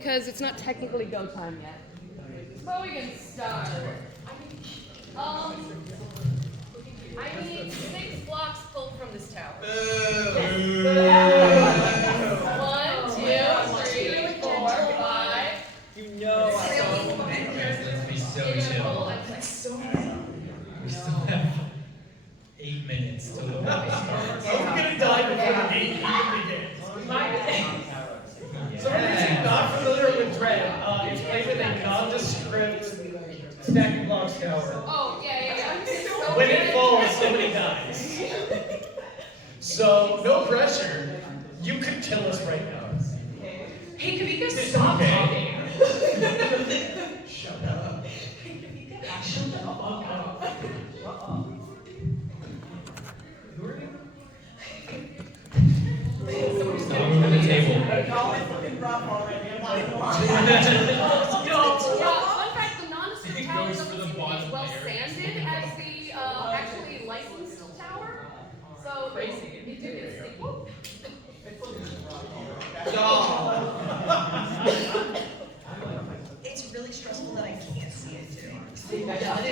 because it's not technically go time yet. But we can start. I need 6 blocks pulled from this tower. 1, 2, 3, 4, 5. You know I Let's be so chill. We still have 8 minutes till the race starts. I'm gonna die before the game even begins. So for those who are not familiar with Dread, it's played with a nondescript stacking blocks tower. Oh, yeah. When it falls, somebody dies. So, no pressure. You could kill us right now. Hey, Kawika, stop talking. Shut up. Shut up. Who are you? On the table. Fun fact, the nondescript tower doesn't seem to be as well sanded as the actually licensed tower. So Crazy. you do get a sequel. It's really stressful that I can't see it too. We were trying to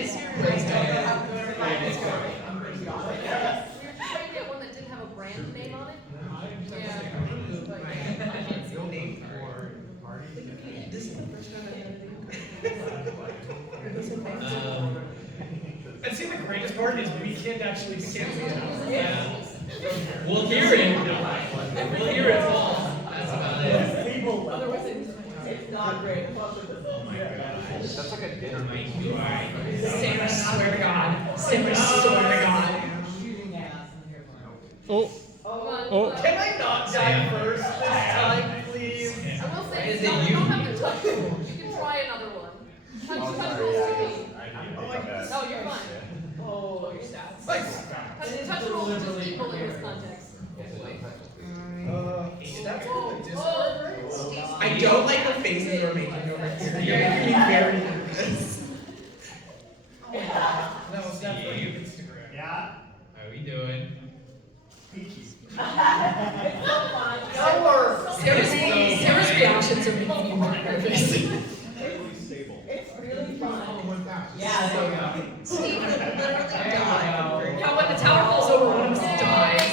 get one that didn't have a brand name on it. This is the first time I've And see, the greatest part is we can't actually see it. Yeah. We'll hear it. We'll hear it fall. That's about it. It's not great. Oh my gosh. That's like a dinner mic. Sarah, swear to God. Sarah, swear to God. Oh. Can I not die first this time, please? I will say, Is you it you? don't have to touch roll. You can try another one. Touch rolls to me. No, you're fine. Oh, your stats. Touch rolls are just equal in this context. That's all it is. I don't like the faces we're making over here. You're making me very nervous. No, it's definitely Instagram. Yeah. How are we doing? Sarah's reactions are making me more nervous. It's really fun. Yeah, there you go. Steve would literally die. Yeah, when the tower falls over, one of us dies.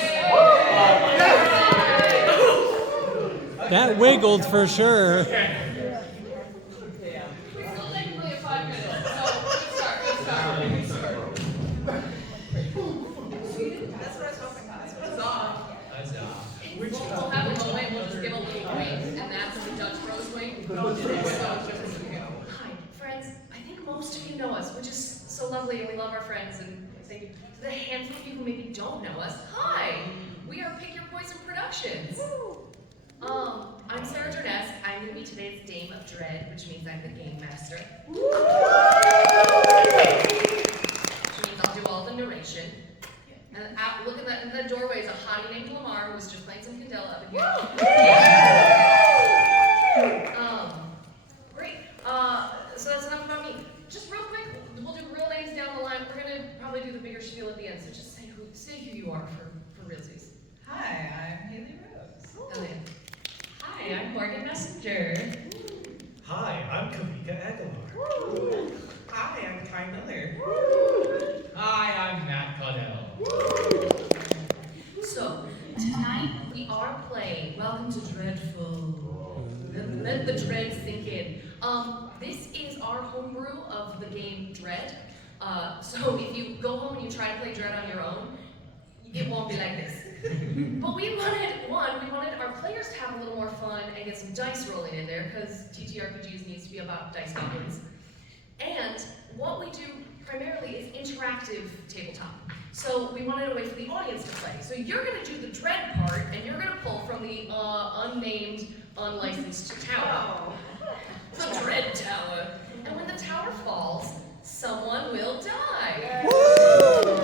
That wiggled for sure. We're still technically at 5 minutes, so good start. That's what I was hoping. That's what I saw. We'll have a moment, we'll just give a little wing, and that's the Dutch Bros wing. Hi, friends. I think most of you know us, which is so lovely, and we love our friends. And thank you to the handful of people who maybe don't know us. Hi, we are Pick Your Poison Productions. I'm Sarah Durnesque. I'm going to be today's Dame of Dread, which means I'm the Game Master. Which means I'll do all the narration. And look at that, in the doorway is a hottie named Lamar who was just playing some Caudel up in here. Great. So that's enough about me. Just real quick, we'll do real names down the line. We're gonna probably do the bigger spiel at the end. So just say who you are for realsies. Hi, I'm Hailie Rose. Elliot. Hi, I'm Morgan Messenger. Hi, I'm Kawika Aguilar. Hi, I'm Kai Miller. Hi, I'm Matt Caudel. So, tonight we are playing Welcome to Dreadful. Let the dread sink in. This is our homebrew of the game Dread. So if you go home and you try to play Dread on your own, it won't be like this. But we wanted our players to have a little more fun and get some dice rolling in there, because TTRPGs needs to be about dice goblins. And what we do primarily is interactive tabletop. So we wanted a way for the audience to play. So you're going to do the Dread part, and you're going to pull from the unnamed, unlicensed tower. The Dread Tower. And when the tower falls, someone will die.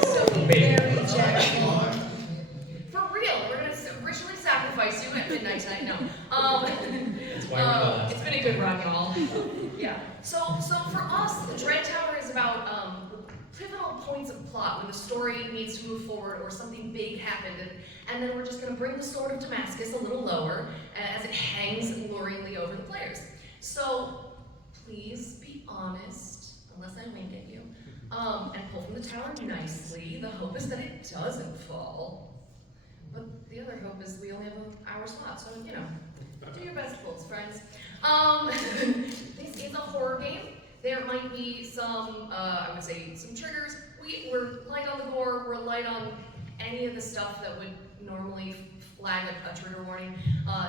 So be very gentle. For real, we're going to ritually sacrifice you at midnight tonight. No. That's why we're the last It's been a good run, y'all. Yeah. So for us, the Dread Tower is about pivotal points of plot when the story needs to move forward or something big happened, and then we're just going to bring the sword of Damascus a little lower as it hangs alluringly over the players. So please be honest, unless I wink at you, and pull from the tower nicely. The hope is that it doesn't fall. But the other hope is we only have an hour slot, so you know, do your best pulls, friends. This is a horror game. There might be some, I would say, some triggers. We're light on the gore, we're light on any of the stuff that would normally flag a trigger warning.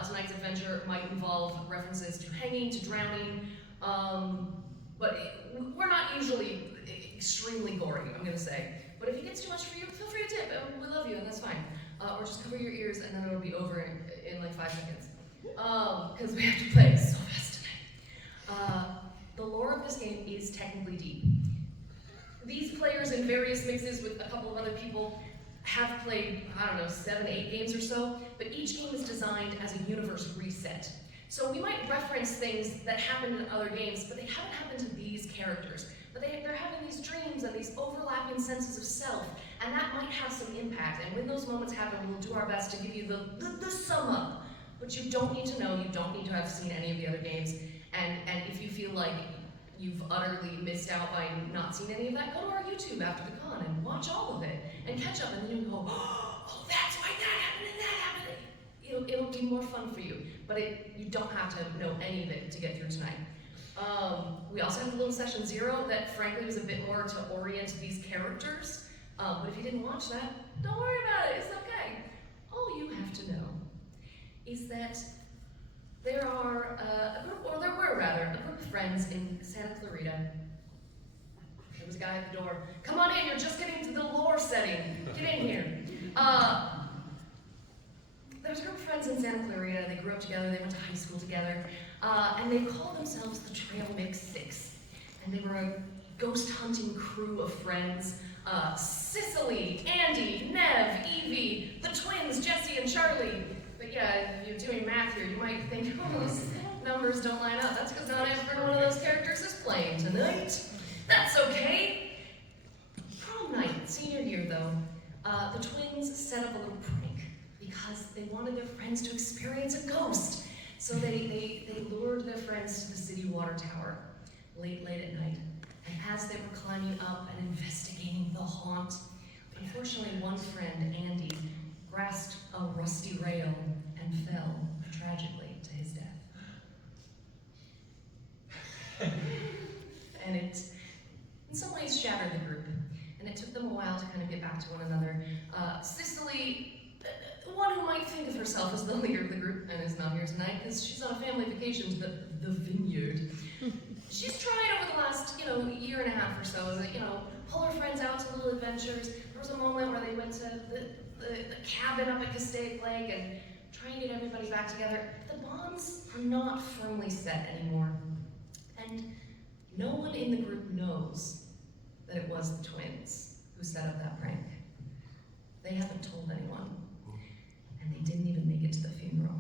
Tonight's adventure might involve references to hanging, to drowning, but we're not usually extremely gory, I'm gonna say. But if it gets too much for you, feel free to dip. We love you, and that's fine. Or just cover your ears, and then it'll be over in like 5 seconds. Because we have to play so fast tonight. The lore of this game is technically deep. These players in various mixes with a couple of other people have played, I don't know, 7, 8 games or so, but each game is designed as a universe reset. So we might reference things that happened in other games, but they haven't happened to these characters. But they're having these dreams and these overlapping senses of self, and that might have some impact. And when those moments happen, we'll do our best to give you the sum up. But you don't need to know, you don't need to have seen any of the other games. And if you feel like you've utterly missed out by not seeing any of that, go to our YouTube after the con and watch all of it and catch up, and then you can go, oh, that's why that happened and that happened. It'll be more fun for you, but you don't have to know any of it to get through tonight. We also have a little session 0 that frankly was a bit more to orient these characters, but if you didn't watch that, don't worry about it, it's okay. All you have to know is that there are there were a group of friends in Santa Clarita. There was a guy at the door. Come on in, you're just getting to the lore setting. Get in here. There was a group of friends in Santa Clarita. They grew up together, they went to high school together, and they called themselves the Trail Mix 6. And they were a ghost hunting crew of friends. Cicely, Andy, Nev, Evie, the twins, Jessie and Charlie. But yeah, if you're doing math here, you might think, oh, those numbers don't line up. That's because not every one of those characters is playing tonight. That's okay. Prom night, senior year though, the twins set up a little prank because they wanted their friends to experience a ghost. So they lured their friends to the city water tower late at night. And as they were climbing up and investigating the haunt, unfortunately one friend, Andy, grasped a rusty rail and fell tragically to his death. And it, in some ways, shattered the group, and it took them a while to kind of get back to one another. Cicely, one who might think of herself as the leader of the group, and is not here tonight because she's on a family vacation to the vineyard. She's tried over the last, year and a half or so to, pull her friends out to little adventures. There was a moment where they went to the cabin up at Castaic Lake and trying to get everybody back together. The bonds are not firmly set anymore. And no one in the group knows that it was the twins who set up that prank. They haven't told anyone. And they didn't even make it to the funeral.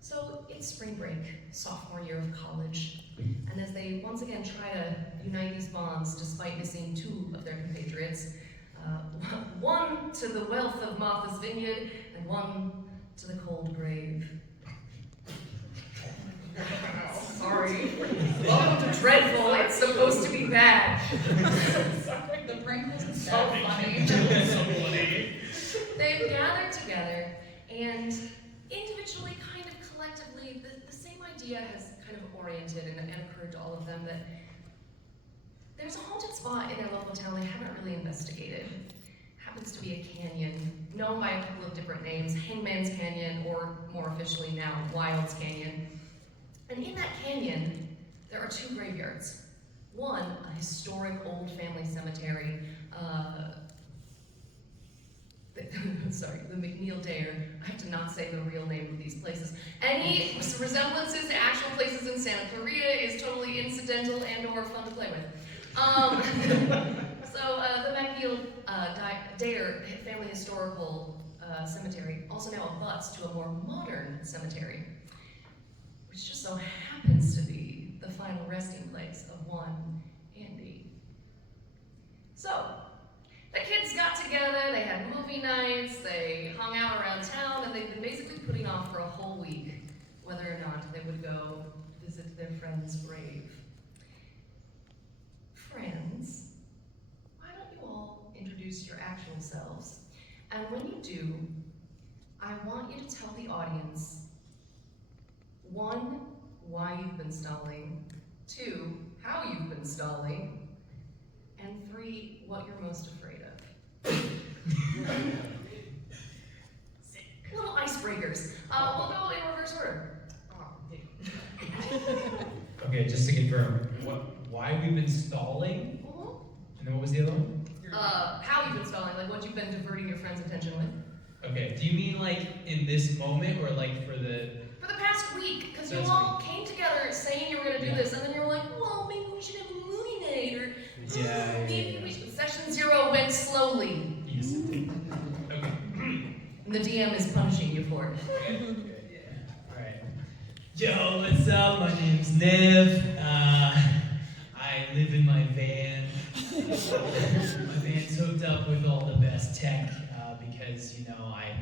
So it's spring break, sophomore year of college, and as they once again try to unite these bonds despite missing 2 of their compatriots, one to the wealth of Martha's Vineyard, and one to the cold grave. Sorry. Welcome to Dreadful, it's supposed to be bad. Sorry, the prank wasn't so funny. They've gathered together, and individually, kind of collectively, the same idea has kind of oriented and occurred to all of them that there's a haunted spot in their local town they haven't really investigated. Happens to be a canyon, known by a couple of different names, Hangman's Canyon, or more officially now, Wild's Canyon. And in that canyon, there are 2 graveyards. One, a historic old family cemetery, the McNeil Dare. I have to not say the real name of these places. Any resemblances to actual places in Santa Clarita is totally incidental and or fun to play with. The McNeil Dare Family Historical Cemetery also now abuts to a more modern cemetery, which just so happens to be the final resting place of one Andy. So, the kids got together, they had movie nights, they hung out around town, and they've been basically putting off for a whole week whether or not they would go visit their friend's grave. Friends, why don't you all introduce your actual selves? And when you do, I want you to tell the audience, 1, why you've been stalling, 2, how you've been stalling, and 3, what you're most afraid of. Little icebreakers. We'll go in reverse order. Okay, just to confirm, why we've been stalling? And then what was the other one? How you've been stalling, like what you've been diverting your friend's attention with. Okay, do you mean like in this moment or like for the... For the past week, because you That's all came together saying you were gonna do this, and then you were like, well, maybe we should have a movie night, or Yeah, maybe we should. Session 0 went slowly. Yes, it did. Okay. And the DM is punishing you for it. Alright. Yo, what's up? My name's Nev. I live in my van. My van's hooked up with all the best tech because, you know, I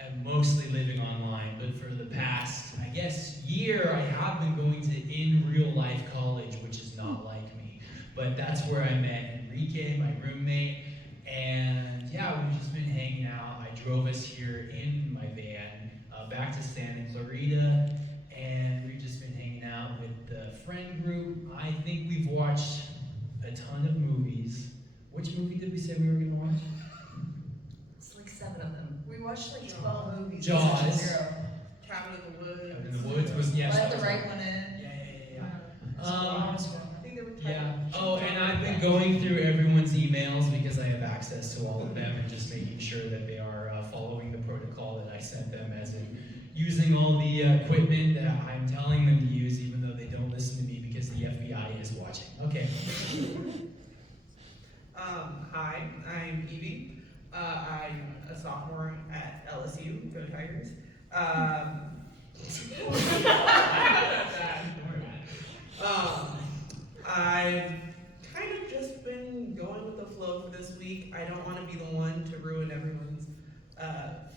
am mostly living online. But for the past, I guess, year, I have been going to in-real-life college, which is not like me. But that's where I met Enrique, my roommate. And yeah, we've just been hanging out. I drove us here in my van back to Santa Clarita, and we've just been hanging out with the friend group. I think we've watched a ton of movies. Which movie did we say we were gonna watch? It's like 7 of them. We watched like 12 movies. Jaws. Cabin in the Woods. Cabin in the Woods was, yes. Let that the was right one in. Yeah. I think they were Yeah. Oh, and I've been going through everyone's emails because I have access to all of them and just making sure that they are following the protocol that I sent them, as in using all the equipment that I'm telling them to use, even though they don't listen to me because the FBI is watching. Okay. Hi, I'm Evie. I'm a sophomore at LSU. Go Tigers. I've kind of just been going with the flow for this week. I don't want to be the one to ruin everyone's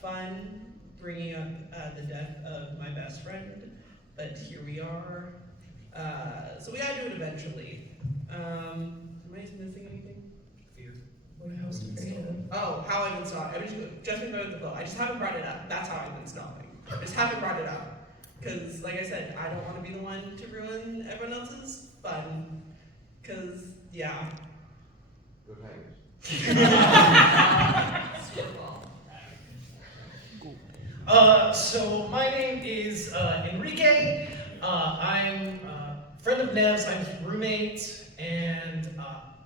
fun, bringing up the death of my best friend, but here we are. So we gotta do it eventually. Am I missing anything? Fear. Oh, how I've been stalling. I've just been going with the flow. I just haven't brought it up. That's how I've been stalling. I just haven't brought it up. Because, like I said, I don't want to be the one to ruin everyone else's fun. Because, yeah. Go Tigers. So my name is Enrique. I'm a friend of Nev's. I'm his roommate, and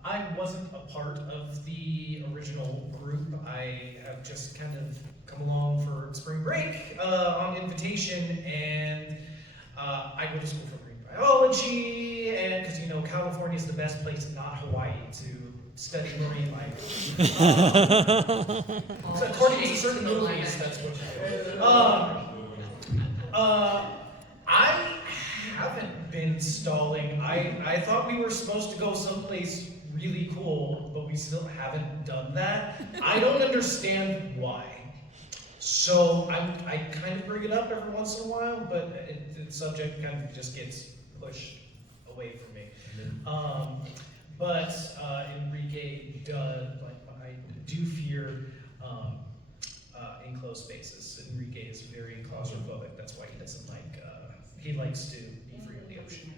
I wasn't a part of the original group. I have just kind of come along for spring break on invitation, and I go to school for marine biology, and because you know California is the best place, not Hawaii, to study marine life. So according to certain movies, that's what I haven't been stalling. I thought we were supposed to go someplace really cool, but we still haven't done that. I don't understand why. So I kind of bring it up every once in a while, but the subject kind of just gets pushed away from me. But Enrique does, I do fear enclosed spaces. Enrique is very claustrophobic. That's why he doesn't like, he likes to be free of the ocean.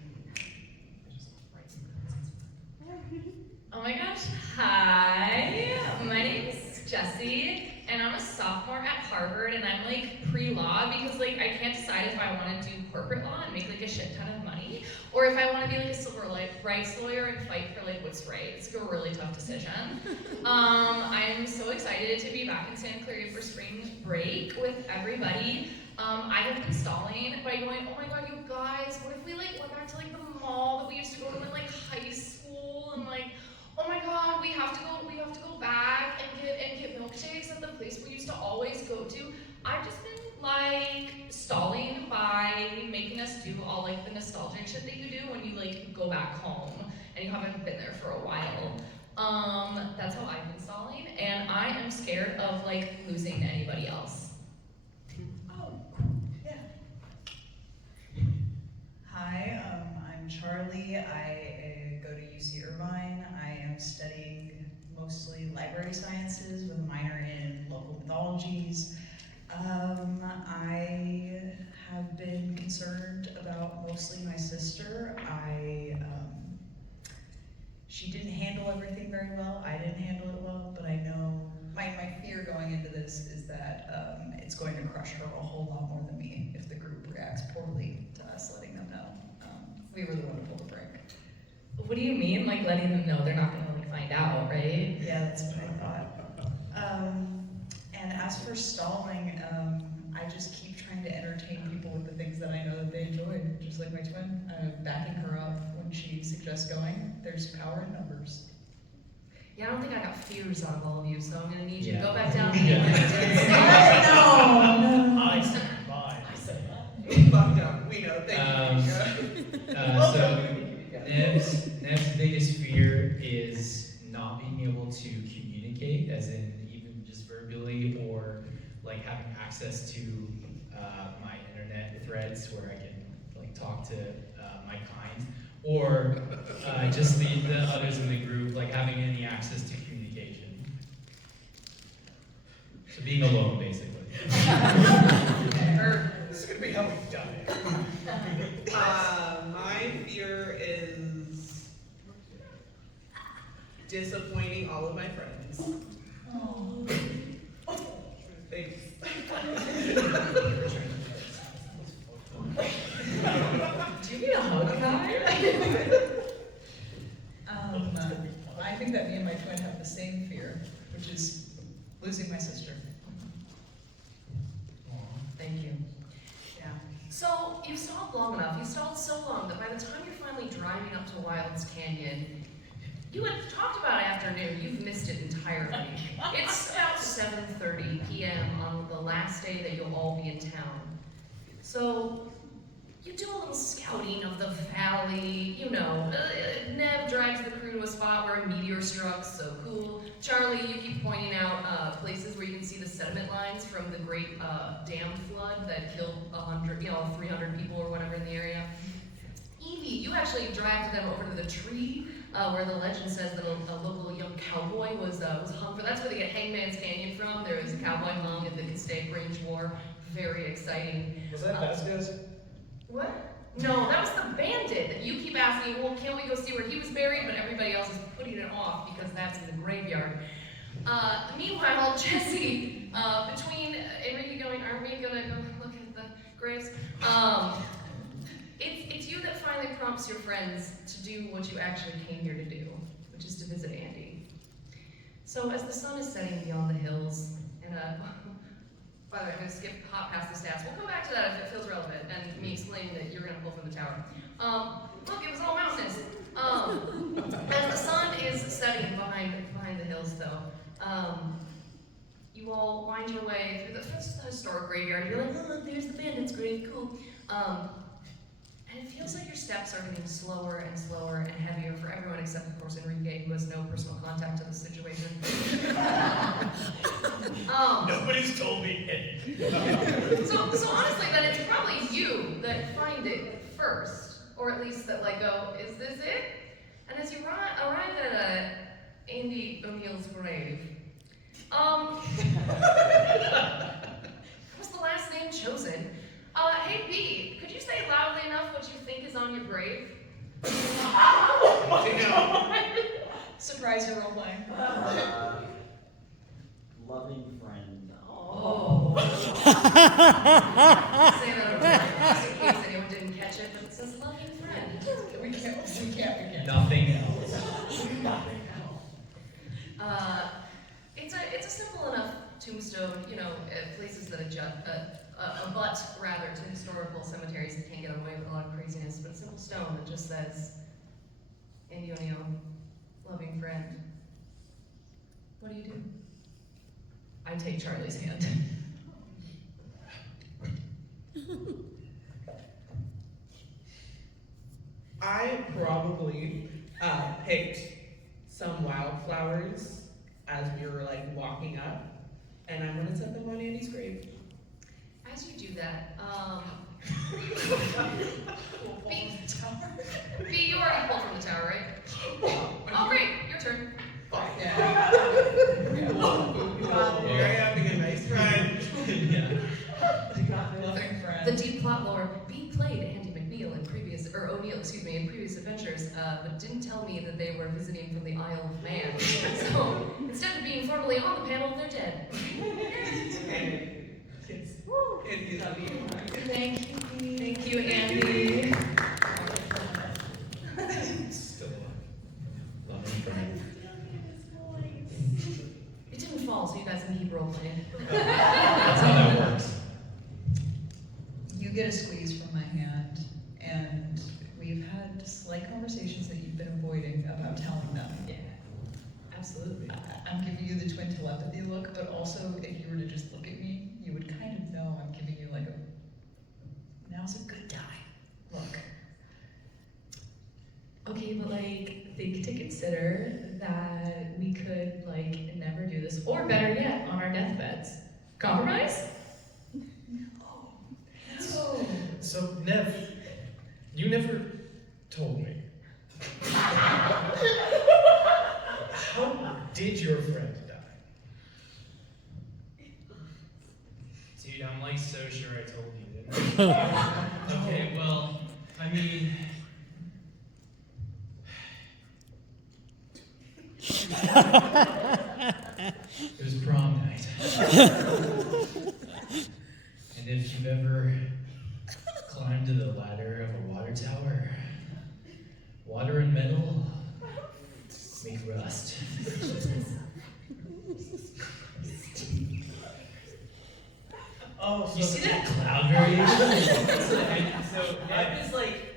Oh my gosh, hi, my name is Jessie, and I'm a sophomore at Harvard, and I'm like pre-law because like I can't decide if I want to do corporate law and make like a shit ton of money, or if I want to be like a civil rights lawyer and fight for like what's right. It's like a really tough decision. I'm so excited to be back in Santa Clarita for spring break with everybody. I have been stalling by going, oh my god, you guys, what if we like went back to like the mall that we used to go to in like high school, and like, oh my god, we have to go back and get milkshakes at the place we used to always go to. I've just been like stalling by making us do all like the nostalgic shit that you do when you like go back home and you haven't been there for a while. That's how I've been stalling, and I am scared of like losing to anybody else. Oh, yeah. this is that it's going to crush her a whole lot more than me if the group reacts poorly to us letting them know. We were the one to pull the prank. What do you mean, like letting them know? They're not gonna like find out, right? Yeah, that's what I thought. And as for stalling, I just keep trying to entertain people with the things that I know that they enjoy, just like my twin. I'm backing her up when she suggests going. There's power in numbers. Yeah, I don't think I got fears out of all of you, so I'm gonna need you to Yeah. go back down. No. I said bye. Fucked up. We know. Thank you. So Nev's biggest fear is not being able to communicate, as in even just verbally, or like having access to my internet threads where I can like talk to my kind, or just the others in the group, like having any access to communication. So being alone, basically. This is gonna be how we die. My fear is disappointing all of my friends. Thanks. Do you need a hug, guy? I think that me and my twin have the same fear, which is losing my sister. Thank you. Yeah. So, you stalled long enough. You stalled so long that by the time you're finally driving up to Wilds Canyon, you had talked about afternoon. You've missed it entirely. It's about 7:30 p.m. on the last day that you'll all be in town. So, you do a little scouting of the valley. You know, Nev drives the crew to a spot where a meteor struck, so cool. Charlie, you keep pointing out places where you can see the sediment lines from the great dam flood that killed 300 people or whatever in the area. Evie, you actually dragged them over to the tree where the legend says that a local young cowboy was hung for. That's where they get Hangman's Canyon from. There was a cowboy hung at the Castaic Range War. Very exciting. Was that Vasquez? What? No, that was the bandit that you keep asking, well, can't we go see where he was buried? But everybody else is putting it off because that's in the graveyard. Meanwhile, Jessie, between Enrique going, aren't we gonna go look at the graves? It's you that finally prompts your friends to do what you actually came here to do, which is to visit Andy. So as the sun is setting beyond the hills, and by the way, I'm going to hop past the stats. We'll come back to that if it feels relevant, and me explaining that you're going to pull from the tower. Look, it was all mountainous. As the sun is setting behind the hills, though, you all wind your way through the historic graveyard. You're like, oh, there's the bandit's grave, cool. And it feels like your steps are getting slower and slower and heavier for everyone except, of course, Enrique, who has no personal contact to the situation. Nobody's told me anything. So honestly, then it's probably you that find it first, or at least that like go, is this it? And as you arrive at Andy O'Neill's grave, what's the last name chosen? Hey B, could you say loudly enough what you think is on your grave? Surprise, you're role playing. Loving friend. Oh. Say that over there, just in case anyone didn't catch it, but it says loving friend. We can't. Nothing else. It's a simple enough tombstone, you know, places that abut rather to historical cemeteries that can't get away with a lot of craziness, but a simple stone that just says, Andy O'Neill, loving friend. What do you do? I take Charlie's hand. I probably picked some wildflowers as we were like walking up, and I'm gonna set them on Andy's grave. As you do that, B, you already pulled from the tower, right? Oh, great, your turn. Yeah. Here I am being a nice friend. Loving friend. The deep plot lore, B played Andy McNeil in previous adventures. adventures, but didn't tell me that they were visiting from the Isle of Man. So instead of being formally on the panel, they're dead. Thank you, Andy. Still a loving friend. It didn't fall, so you guys can keep role playing. That's how that works. You get a squeeze from my hand, and we've had slight conversations that you've been avoiding about telling them. Yeah, absolutely. I'm giving you the twin telepathy look, but also if you were to just look at me, you would kind of know I'm giving you like a, now's a good time look. Okay, but like, think to consider that we could like never do this, or better yet, on our deathbeds. Compromise? No. So, Nev, you never told me. How did your friend die? Dude, I'm like so sure I told you, didn't I? Okay, well, I mean, it was prom night. And if you've ever climbed to the ladder of a water tower, water and metal make rust. Oh, You see that cloud variation? So Nev is like,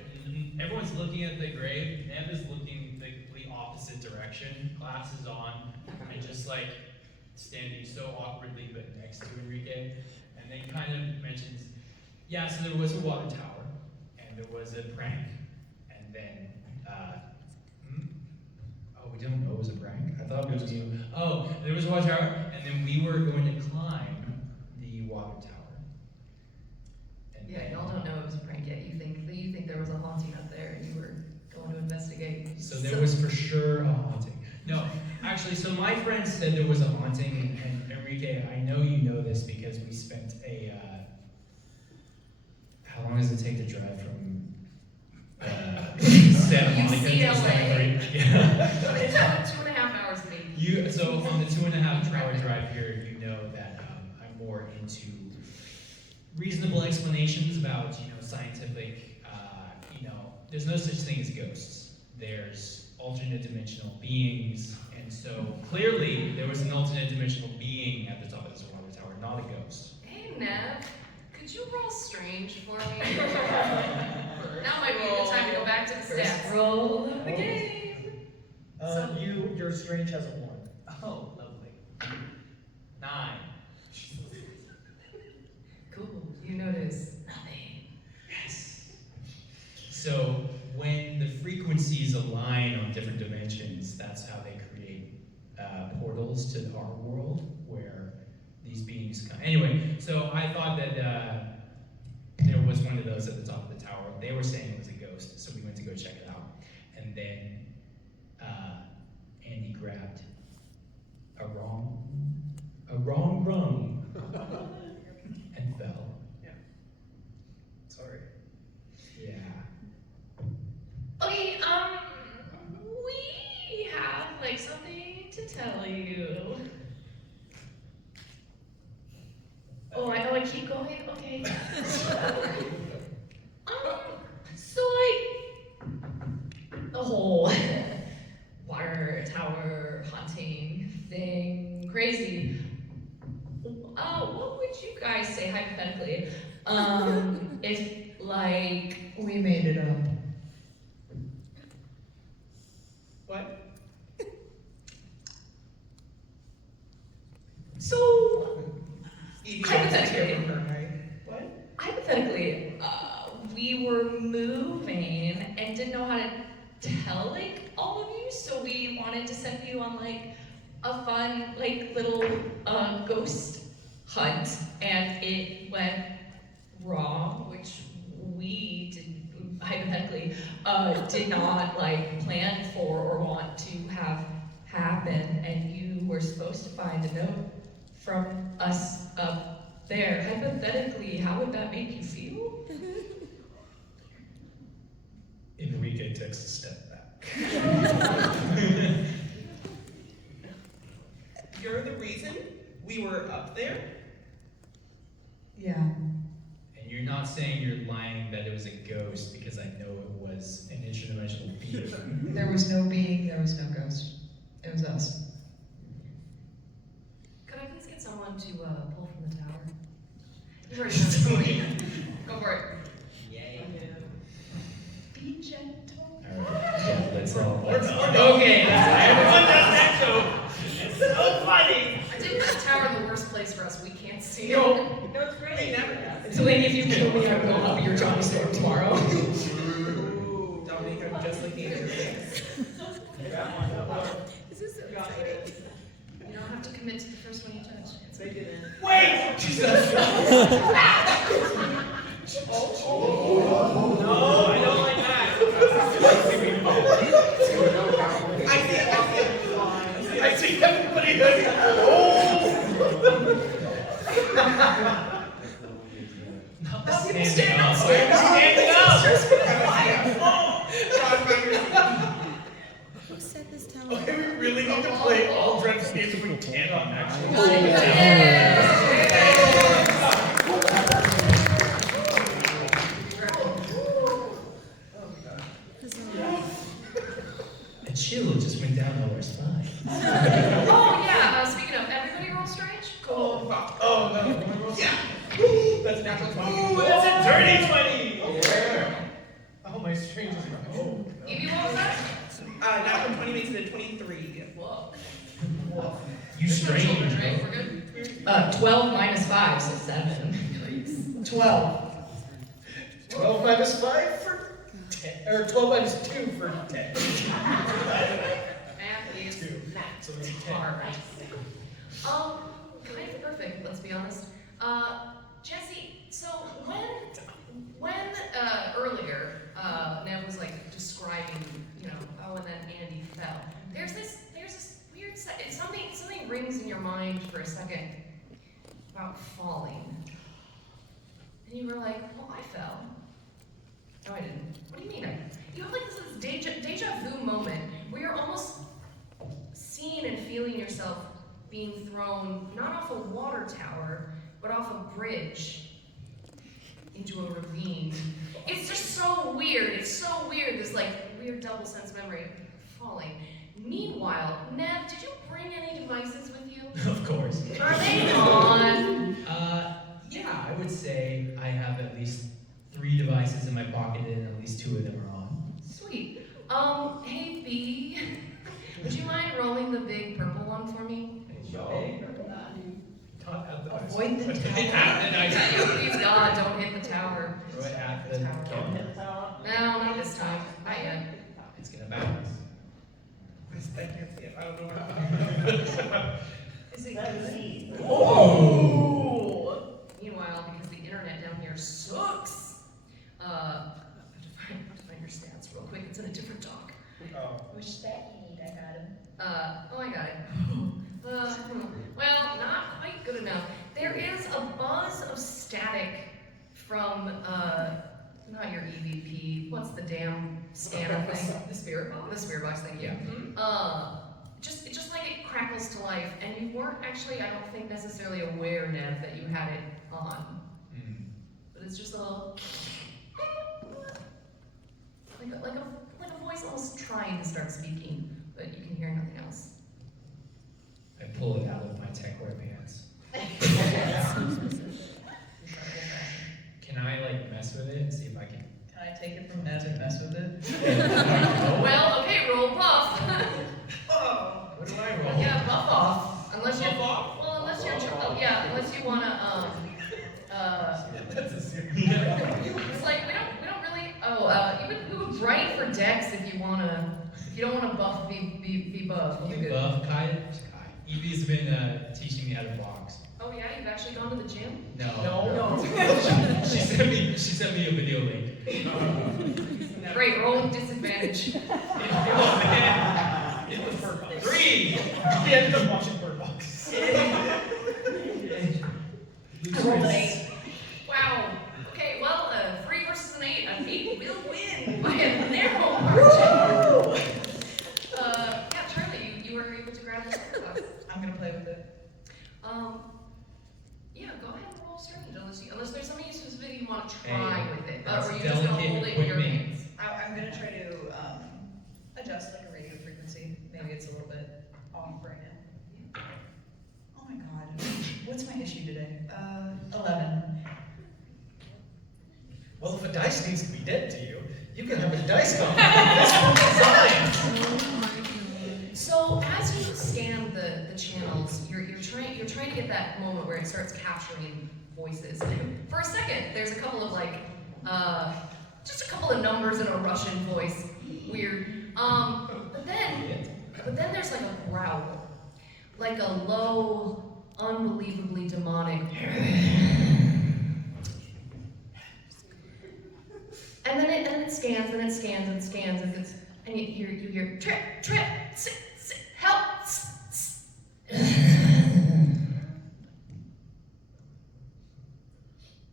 everyone's looking at the grave. Nev is looking the complete opposite direction, glasses on, and just like standing so awkwardly but next to Enrique. And then kind of mentions, yeah, so there was a water tower, and there was a prank, and then, oh, we don't know it was a prank? I thought it was you. Oh, there was a water tower, and then we were going to climb the water tower. And Yeah, then- y'all don't know it was a prank yet. You think there was a haunting up there, and you were going to investigate. So there was for sure a haunting. No, actually, so my friend said there was a haunting, and Enrique, I know you know this because we spent a, how long does it take to drive from Santa Monica to UCLA. Stanford? Yeah. It's about 2.5 hours maybe. So on the 2.5 hour drive here, you know that I'm more into reasonable explanations about, scientific, there's no such thing as ghosts. There's alternate dimensional beings, and so clearly there was an alternate dimensional being at the top of this water tower, not a ghost. Hey, Nev, could you roll strange for me? Now might be the time to go back to the stats. Roll of the game. Your strange has a 1. Oh, lovely. 9. Cool. You notice nothing. Yes. So when the frequencies align on different dimensions, that's how they create portals to our world where these beings come. Anyway, so I thought that there was one of those at the top of the tower. They were saying it was a ghost, so we went to go check it out. And then Andy grabbed a wrong rung and fell. Sorry. Yeah. Okay, we have like something to tell you. Oh, I know I keep going? Okay. So like, the whole water tower haunting thing, crazy. What would you guys say hypothetically, if like, We made it up. What? so, Evie Hypothetically. from her, right? What? hypothetically, we were moving and didn't know how to tell like all of you, so we wanted to send you on like a fun like little ghost hunt, and it went wrong, which we did hypothetically did not like plan for or want to have happen, and you were supposed to find a note from us up there. Hypothetically, how would that make you feel? Enrique Enrique takes a step back. You're the reason we were up there? Yeah. And you're not saying you're lying that it was a ghost because I know it was an interdimensional being. There was no being, there was no ghost. It was us. Could I please get someone to pull from the tower? You've already done this for me. Go for it. Yay. Be gentle. Alright, yeah, let's all. We're done. Okay, everyone does that joke. It's so funny. I did put the tower in the worst place for us. We can't see it. No. No, it's great. They never have. Selene, if you kill me, I'm going to be your Johnny Storm tomorrow. Ooh, Dominique, I'm just looking at your face. This is so exciting. You don't have to commit to the first one you touch. It's They didn't. Wait! Jesus! No, I don't like that. I see everybody. Not People standing up. stand up. Standing up! Who set this tower? Okay, we really need to play all dreadful games we can on actual A chill just went down Laura's spine. Oh yeah. Speaking of, everybody roll strange. Oh, fuck. Oh no. Yeah. That's a natural 20. Ooh, that's a dirty 20! Oh, my strange is right. Oh. Evie, what was that? Natural 20 makes it a 23. Whoa. You There's no children, strange, right? bro. We're good. 12 minus 5, so 7. 12. 12 minus 5 for 10. Or 12 minus 2 for 10. Math is 2. So it's 10. hard. Kind of perfect, let's be honest. Jessie, so when earlier, Nev was like describing, you know, oh, and then Andy fell. There's this weird something rings in your mind for a second about falling. And you were like, well, I fell. No, I didn't. What do you mean? You have like this deja vu moment where you're almost seeing and feeling yourself being thrown not off a water tower, but off a bridge into a ravine. It's just so weird. It's so weird, this like weird double sense memory falling. Meanwhile, Nev, did you bring any devices with you? Of course. Are they on? Yeah, I would say I have at least 3 devices in my pocket and at least 2 of them are on. Sweet. Hey B, would you mind rolling the big purple one for me? Not at the dice. Avoid the At the dice. Please God, don't hit the tower. Throw it at the Tower. camera. No, not this time. Not yet. It's gonna bounce. I can't see it. I don't know where I'm going. Is it good? Oh! Meanwhile, because the internet down here sucks, I have to find your stats real quick. It's in a different doc. Oh. Which stat you need? I got him. Oh, I got it. Well, not quite good enough. There is a buzz of static from, not your EVP. What's the damn scanner thing? The spirit box? The spirit box, thank you. Just like it crackles to life, and you weren't actually, I don't think, necessarily aware, Nev, that you had it on. But it's just a little, like a voice almost trying to start speaking, but you can hear nothing else. I pull it out of my tech wear pants. Can I like mess with it and see if I can? Can I take it from Ned and mess with it? Well, okay, roll buff. What do I roll? Yeah, buff off. Unless you, Buff off? well, unless you're, yeah, unless you wanna, That's a serious. it's like we don't really. We would write for Dex if you don't wanna buff, be buff. You good? Buff Kai. Evie's been teaching me how to box. Oh yeah, you've actually gone to the gym? No. she sent me a video link. Great, roll with disadvantage. Oh man. It was Bird Box. 3! We ended up watching Bird Box. I rolled an 8. Wow. Okay, well, 3 versus an 8. An 8 will win by a narrow margin. try with it? Or That's are you just gonna delicate hold it in your equipment. hands? I'm gonna try to adjust like a radio frequency. Maybe it's a little bit off right now. Oh my god. What's my issue today? 11. Well, if a dice needs to be dead to you, you can have a dice company. This is designed. So as you scan the channels, you're trying to get that moment where it starts capturing voices. And for a second, there's a couple of like just a couple of numbers in a Russian voice. Weird. But then there's like a growl. Like a low, unbelievably demonic. And then it scans and it scans and scans and you hear trip, sit, help.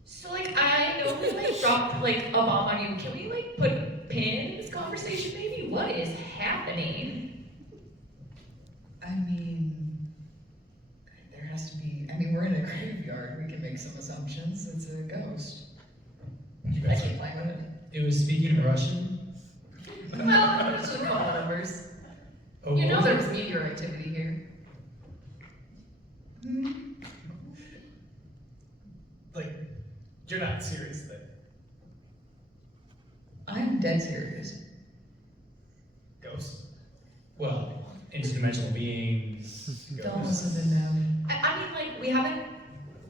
So like I know we like dropped like a bomb on you. Can we like put a pin in this conversation maybe? What is happening? I mean, there has to be. I mean, we're in a graveyard. We can make some assumptions. It's a ghost. I can play with it. It was speaking Russian. Well, just a couple numbers. Oh, You know what there was was meteor activity here. Like, you're not serious then. I'm dead serious. Ghosts. Well, interdimensional beings. Don't ghosts. listen to them. I mean like we haven't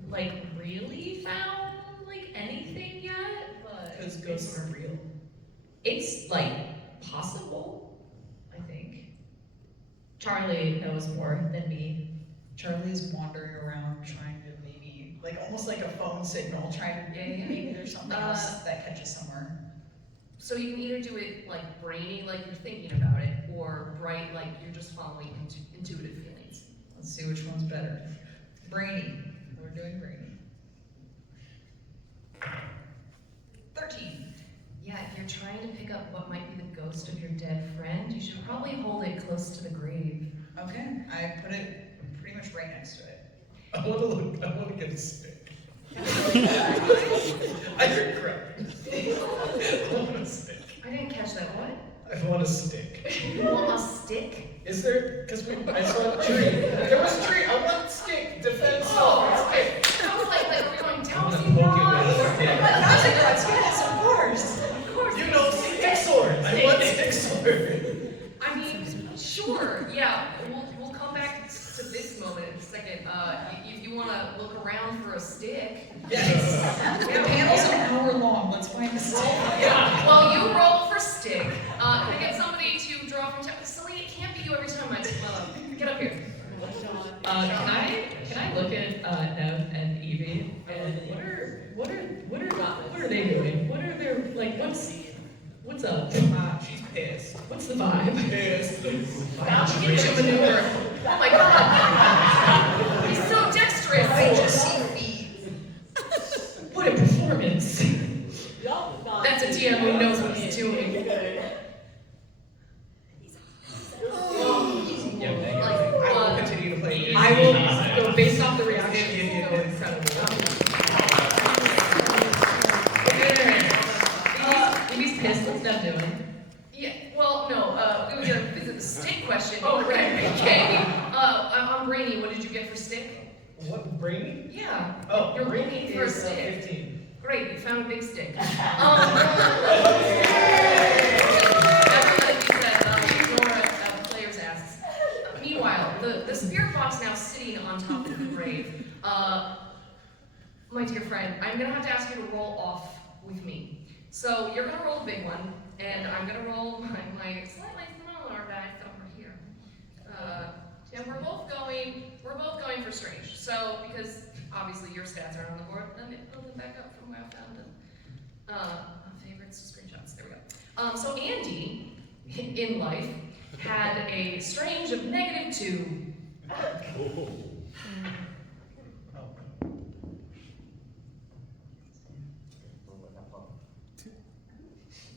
like really found like anything yet, but Because ghosts aren't real. it's like possible, I think. Charlie knows more than me. Charlie's wandering around trying to maybe, like almost like a phone signal, trying to maybe there's something else that catches somewhere. So you can either do it like brainy, like you're thinking about it, or bright, like you're just following intuitive feelings. Let's see which one's better. Brainy. We're doing brainy. 13. Yeah, if you're trying to pick up what might be the ghost of your dead friend, you should probably hold it close to the grave. Okay, I put it pretty much right next to it. I want to get a stick. I heard correct. I want a stick. I didn't catch that. What? I want a stick. You want a stick? Is there? Because I saw a tree. There was a tree. I want a stick. Defense. Okay. I was like, are we going down I'm gonna poke it with a stick. Yes, of course. Of course. You know, stick sword. I want stick sword. I mean, sure. Yeah, we'll come back to this moment in a second. If you want to look around for a stick. Yes. The panel's an hour long. Let's find the stick. Yeah. Well, you roll for stick. Can I get somebody to draw from? Selene, it can't be you every time. Get up here. Can I look at Nev and Evie and what are they doing? What are their like what's up? She's pissed. What's the vibe? Pissed. Ninja maneuver. Oh my god. He's so dexterous. I just see feet. What a performance! That's a DM who knows what he's doing. Yeah, thank you. I will continue to play. I will go based off the reaction. Go incredible. Evie's pissed. What's Nev doing? Yeah, well, no, we were gonna visit the stick question. Oh, right. Okay. I'm Brainy. What did you get for stick? What brainy? Yeah. Oh, You're brainy looking for a is stick. 15. Great, you found a big stick. Players asks. Meanwhile, the spirit box now sitting on top of the grave. My dear friend, I'm gonna have to ask you to roll off with me. So you're gonna roll the big one, and I'm gonna roll my slightly smaller dice over here. And we're both going for strange. So because obviously your stats aren't on the board, let me build them back up from where I found them. Favorites, screenshots. There we go. So Andy, in life, had a strange of -2. Oh.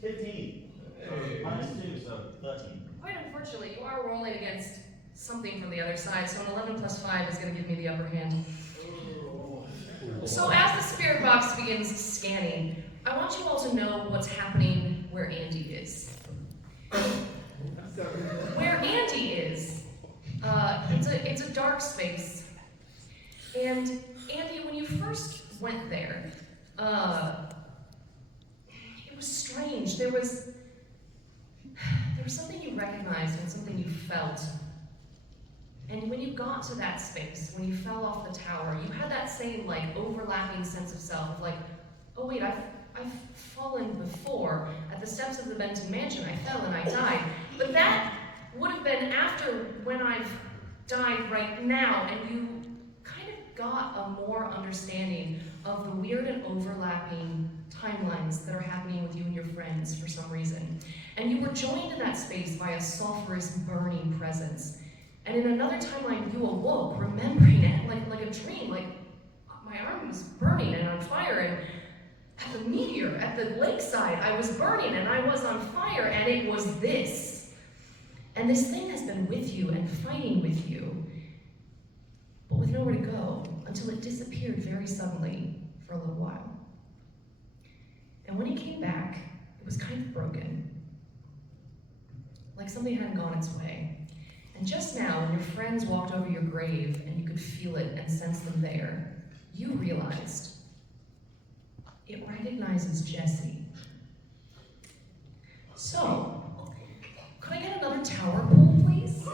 15. Hey. -2, so 13. Quite unfortunately, you are rolling against something from the other side, so an 11 plus 5 is going to give me the upper hand. So as the spirit box begins scanning, I want you all to know what's happening where Andy is. Where Andy is, it's a dark space. And Andy, when you first went there, it was strange. There was something you recognized and something you felt. And when you got to that space, when you fell off the tower, you had that same like overlapping sense of self of like, oh wait, I've fallen before. At the steps of the Benton Mansion, I fell and I died. But that would have been after when I've died right now, and you kind of got a more understanding of the weird and overlapping timelines that are happening with you and your friends for some reason. And you were joined in that space by a sulfurous, burning presence. And in another timeline, you awoke, remembering it like a dream, like my arm was burning and on fire, and at the meteor, at the lakeside, I was burning and I was on fire, and it was this. And this thing has been with you and fighting with you, but with nowhere to go, until it disappeared very suddenly for a little while. And when it came back, it was kind of broken, like something hadn't gone its way. And just now, when your friends walked over your grave and you could feel it and sense them there, you realized it recognizes Jessie. So, could I get another tower pool, please?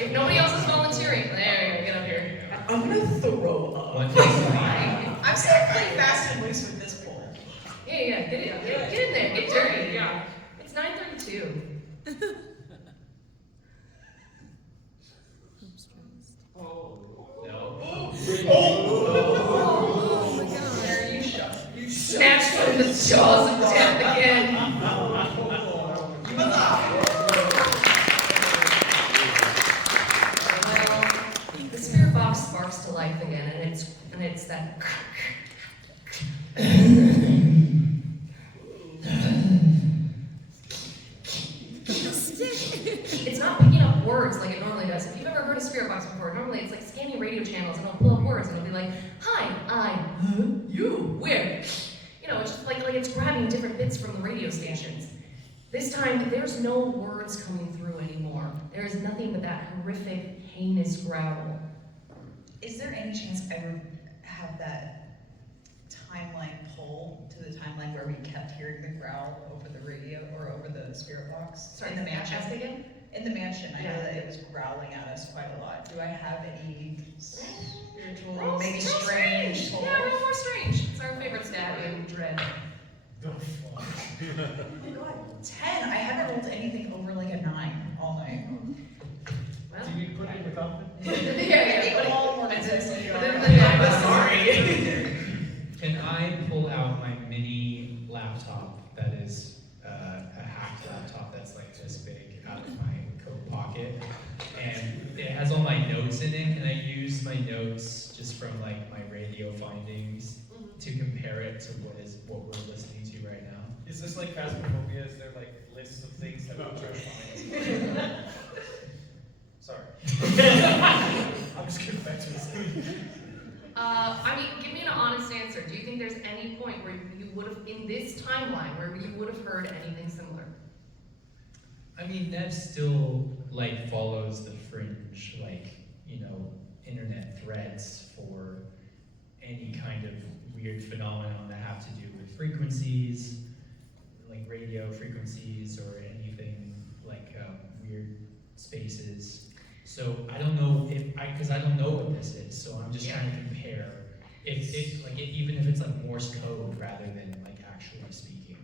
If nobody else is volunteering, there you go, get up here. I'm gonna throw up. I'm still playing fast and loose with this pool. Yeah, get in there, get dirty, yeah. It's 9:32. Oh my god. There you shut. You snatched from the jaws of death again. Well, the spirit box sparks to life again, and it's that. It's not picking up words like it normally does. If you've ever heard a spirit box before, normally it's like scanning radio channels and it'll pull up words and it'll be like, hi, you, where? You know, it's just like it's grabbing different bits from the radio stations. This time, there's no words coming through anymore. There is nothing but that horrific, heinous growl. Is there any chance I would have that timeline pull to the timeline where we kept hearing the growl over the radio or over the spirit box? Sorry, in the mansion. ask again? In the mansion, I know Yeah. that it was growling at us quite a lot. Do I have any spiritual, Roll- maybe roll strange pull? Yeah, roll more strange. It's our favorite stat in Dread. The fuck? Oh my god, 10. I haven't rolled anything over like a 9 all night. Well, Do you put it in the coffin? yeah, Maybe but all more than it- this. I'm sorry. Can I pull out my mini laptop that is a hacked laptop that's like this big out of my coat pocket? And it has all my notes in it, and I use my notes just from like my radio findings to compare it to what we're listening to right now. Is this like Phasmophobia? Is there like lists of things that we're trying to find? Sorry. I'm just getting back to this. I mean, give me an honest answer. Do you think there's any point where you would have, in this timeline, where you would have heard anything similar? I mean, Nev still like follows the fringe, like, you know, internet threads for any kind of weird phenomenon that have to do with frequencies, like radio frequencies or anything like weird spaces. So I don't know because I don't know what this is, so I'm just trying to compare even if it's like Morse code rather than like actually speaking.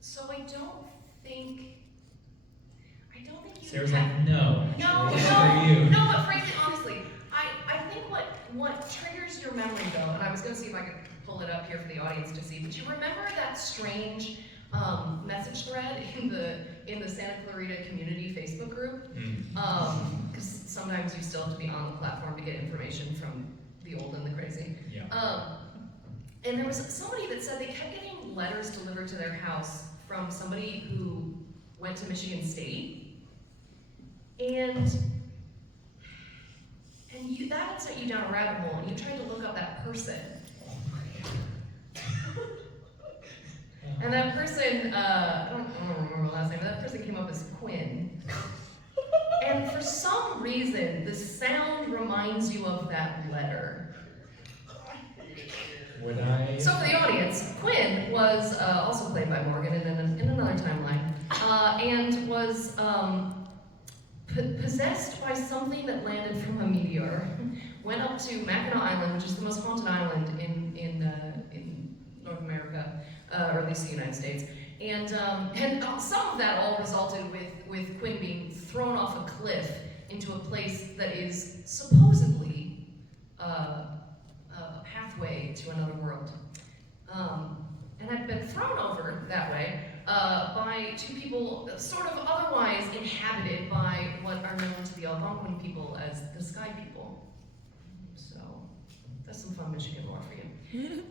So I don't think you Sarah's have... like, no. No, It's for you. but frankly, honestly, I think what triggers your memory though, and I was gonna see if I could pull it up here for the audience to see, but you remember that strange message thread in the Santa Clarita Community Facebook group? Because sometimes you still have to be on the platform to get information from the old and the crazy. Yeah. And there was somebody that said they kept getting letters delivered to their house from somebody who went to Michigan State. And that had sent you down a rabbit hole, and you tried to look up that person. And that person, I don't remember the last name, but that person came up as Quinn. And for some reason, the sound reminds you of that letter. Would I? So for the audience, Quinn was also played by Morgan in another timeline, and was possessed by something that landed from a meteor, went up to Mackinac Island, which is the most haunted island in North America, or at least the United States. And some of that all resulted with Quinn being thrown off a cliff into a place that is supposedly a pathway to another world. And had been thrown over that way by two people sort of otherwise inhabited by what are known to the Algonquin people as the Sky People. So that's some fun Michigan lore for you.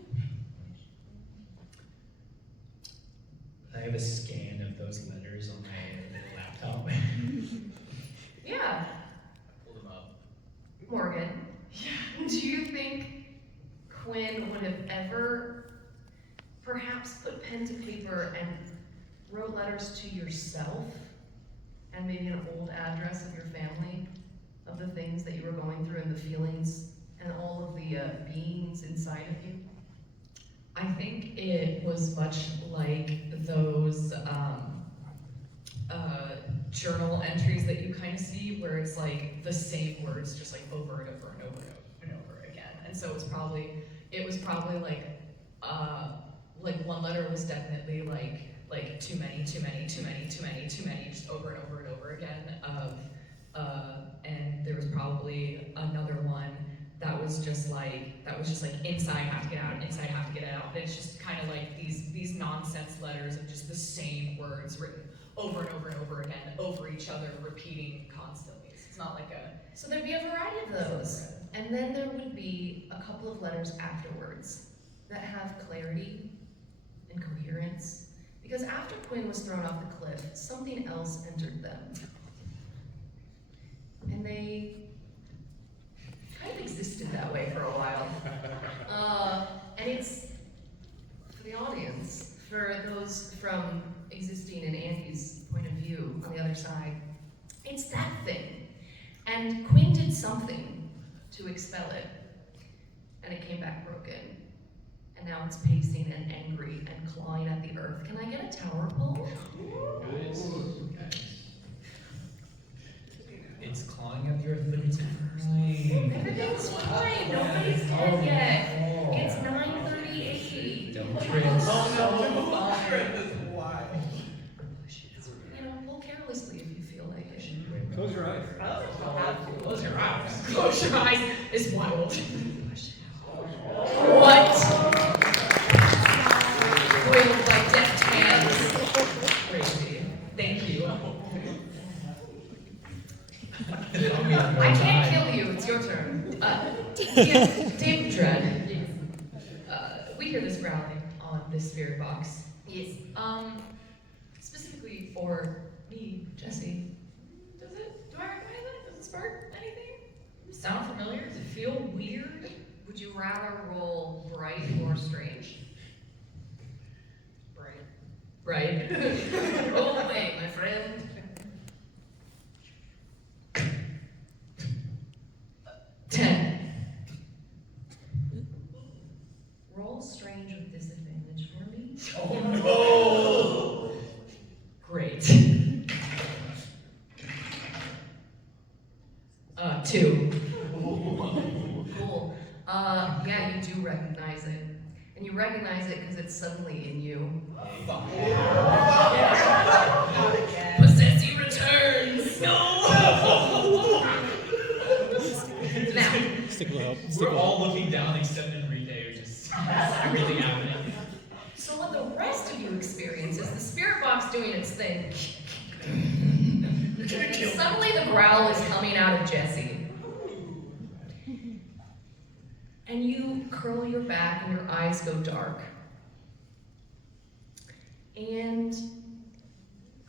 I have a scan of those letters on my laptop. Yeah. Pull them up. Morgan, do you think Quinn would have ever perhaps put pen to paper and wrote letters to yourself and maybe an old address of your family, of the things that you were going through and the feelings and all of the beings inside of you? I think it was much like those journal entries that you kind of see, where it's like the same words, just like over and over and over and over again. And so it was probably like one letter was definitely like too many, just over and over and over again. And there was probably another one that was just like inside have to get out, inside have to get out. And it's just kind of like these nonsense letters of just the same words written over and over and over again, over each other, repeating constantly. So it's not like a... So there'd be a variety of those. And then there would be a couple of letters afterwards that have clarity and coherence. Because after Quinn was thrown off the cliff, something else entered them. And they kind of existed that way for a while. And it's, for the audience, for those from existing in Andy's point of view on the other side, it's that thing. And Quinn did something to expel it, and it came back broken. And now it's pacing and angry and clawing at the earth. Can I get a tower pole? It's clawing at the earth, but it's fine. Everything's fine. Nobody's dead yet. It's 9:38. Don't trip. Oh no, this is wild. You know, pull carelessly if you feel like it. Close your eyes. Close your eyes. Close your eyes. It's wild. What? Foiled by deft hands. Crazy. Thank you. I can't kill you. It's your turn. Dame Dread. We hear this growling on this spirit box. Yes. Specifically for me, Jessie. Do I recognize it? Does it spark anything? Sound familiar? Does it feel weird? Would you rather roll bright or strange? Right. Roll away, my friend. 10. Roll strange with disadvantage for me. Oh no! Great. 2. Cool. Yeah, you do recognize it. And you recognize it because it's suddenly in you. Possessy returns! No! Now, Stick will help. Stick We're will all help. looking down except Enrique, who just everything happening. so what the rest of you experience is the spirit box doing its thing. And suddenly the growl is coming out of Jessie. And you curl your back and your eyes go dark. And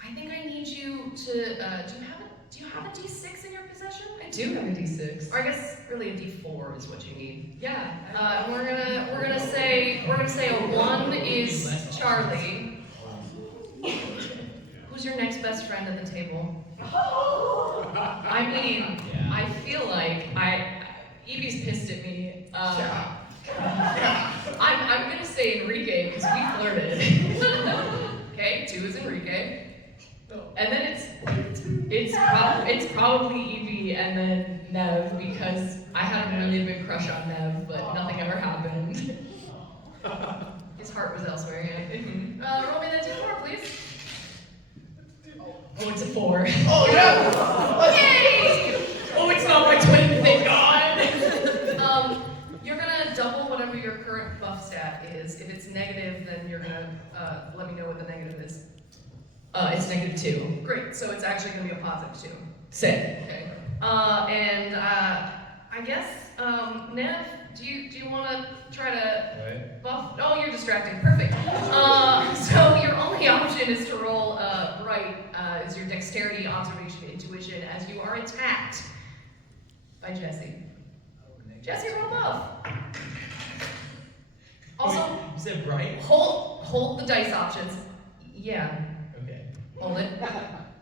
I think I need you to, do you have a D6 in your possession? I do have a D6. Or I guess really a D4 is what you need. Yeah. We're gonna say a 1 is Charlie, who's your next best friend at the table? I mean, I feel like Evie's pissed at me. I'm gonna say Enrique because we flirted. Okay, 2 is Enrique. And then it's probably Evie and then Nev because I had a really big crush on Nev, but nothing ever happened. His heart was elsewhere. Yeah. Roll me that d4, please. Oh, it's a 4. Oh yeah! Yay! Oh, it's not my twin, thank God! You're gonna double whatever your current buff stat is. If it's negative, then you're gonna let me know what the negative is. It's -2. Great, so it's actually gonna be a positive 2. Sick. Okay. I guess, Nev, do you wanna try to buff? Oh, you're distracting, perfect. So your only option is to roll right, is your dexterity, observation, intuition, as you are attacked by Jessie. Jessie, roll buff. Also, Wait, you said right? hold the dice options. Yeah, Okay. hold it.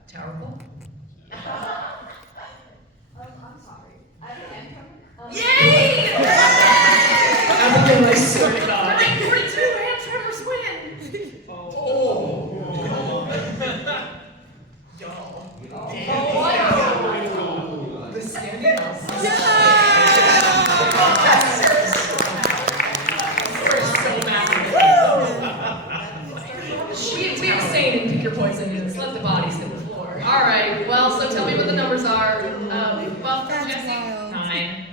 Tower pull. I'm sorry. I can't. Yay! Abigail, I swear to God. 942 hand trimmers win! The standing house. We were saying pick your poison and just let the bodies hit the floor. Alright, well, so tell me what the numbers are. Buff from Jessie? 9.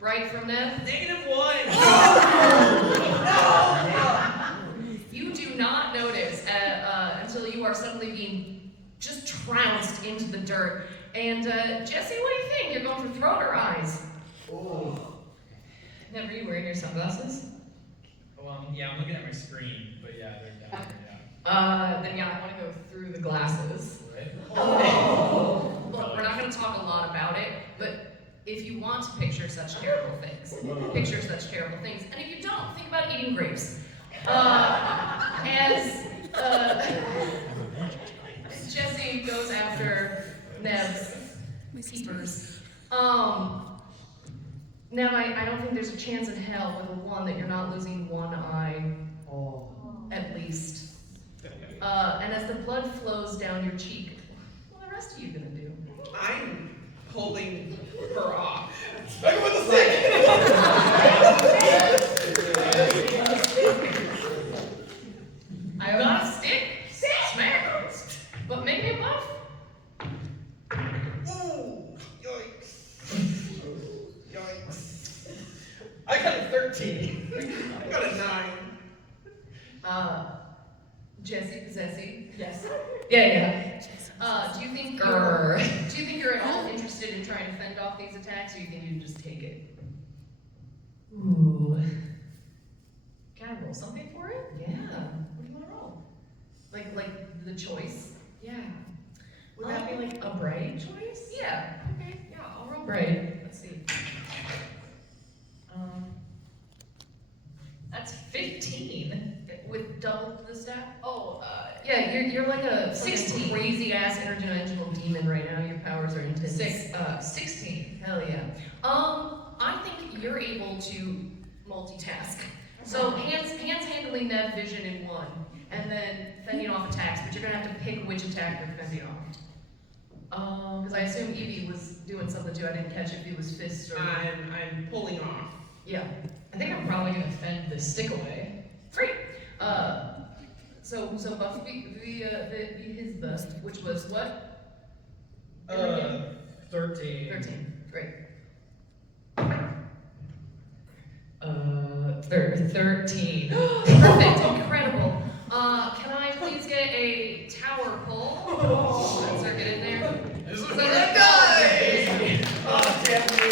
Bright from Nev? -1. You do not notice until you are suddenly being just trounced into the dirt. And Jessie, what do you think? You're going for throat or eyes? Nev, are you wearing your sunglasses? Well, yeah, I'm looking at my screen, but yeah, they're down there, Then yeah, I want to go through the glasses. Oh. Look, we're not going to talk a lot about it, but if you want to picture such terrible things, picture such terrible things. And if you don't, think about eating grapes. As Jessie goes after Nev's peepers. Nev, I don't think there's a chance in hell with a 1 that you're not losing one eye, at least. And as the blood flows down your cheek, what are the rest of you gonna do? I'm holding her off. Back with the stick! I got a stick. Smack. But make me a buff. Ooh, yikes. Yikes. I got a 13. I got a 9. Jessie? Yes. Yeah. Do you think you're at all interested in trying to fend off these attacks, or you think you can just take it? Ooh. Can I roll something for it? Yeah. What do you want to roll? Like the choice? Yeah. Would that be like a bright choice? Yeah. Okay, yeah, I'll roll bright. Let's see. That's 15. With double the stat? Oh, Yeah, you're like a 16. crazy ass interdimensional demon right now. Your powers are intense. 16. Hell yeah. I think you're able to multitask. So hands handling Nev vision in 1, and then fending off attacks, but you're gonna have to pick which attack you're fending off. Because I assume Evie was doing something too. I didn't catch if he was fists or. I'm pulling off. Yeah. I think I'm probably gonna fend the stick away. Great. So buff his bust, which was what? 13. 13. Great. 13. Perfect. Incredible. Can I please get a tower pull? Spencer, get in there. This is So where that- I die! Oh, damn you.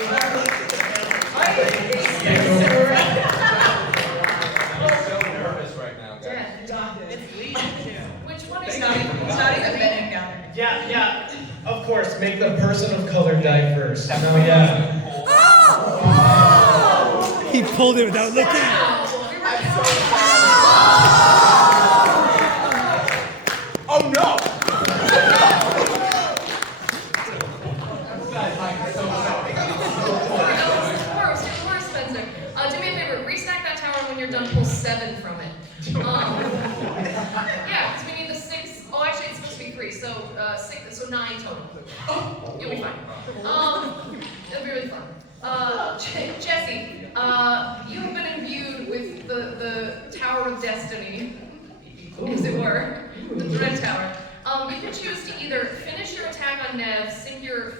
I'm so nervous right now, guys. Dad, It's leading too. which one is It's not even betting down there. Yeah. Of course, make the person of color die first. No, yeah. He pulled it without looking. Oh no! friend done pull 7 from it. Yeah, because we need the 6. Oh, actually, it's supposed to be 3, so 6, so 9 total. You'll be fine. It'll be really fun. Jessie, you have been imbued with the Tower of Destiny, as it were, the Dread Tower. You can choose to either finish your attack on Nev, sink your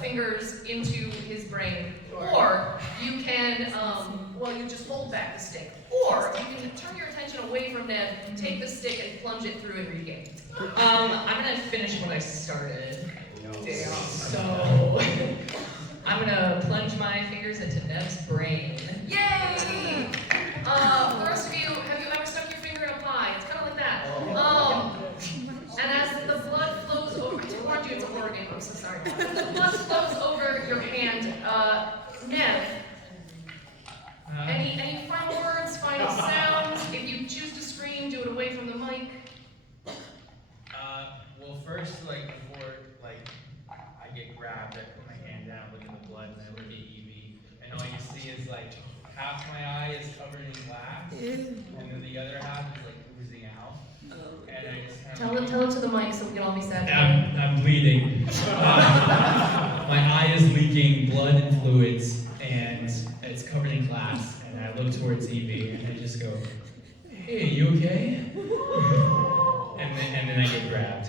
fingers into his brain, or you can, you just hold back the stick. Or you can turn your attention away from Nev, take the stick, and plunge it through Enrique. I'm gonna finish what I started. Damn. So, I'm gonna plunge my fingers into Nev's brain. Yay! For the rest of you, have you ever stuck your finger in a pie? It's kind of like that. And as the blood flows over, I warned you it's a horror game, I'm so sorry. As the blood flows over your hand, Nev, any final words, final sounds? If you choose to scream, do it away from the mic. Well, first, before, I get grabbed, I put my hand down, look at the blood, and I look at Evie, and all you see is, half my eye is covered in glass, and then the other half is, oozing out. And I just Tell it to the mic so we can all be sad. I'm bleeding. My eye is leaking blood and fluids, and it's covered in glass. And I look towards Evie, and I just go, "Hey, you okay?" and then I get grabbed.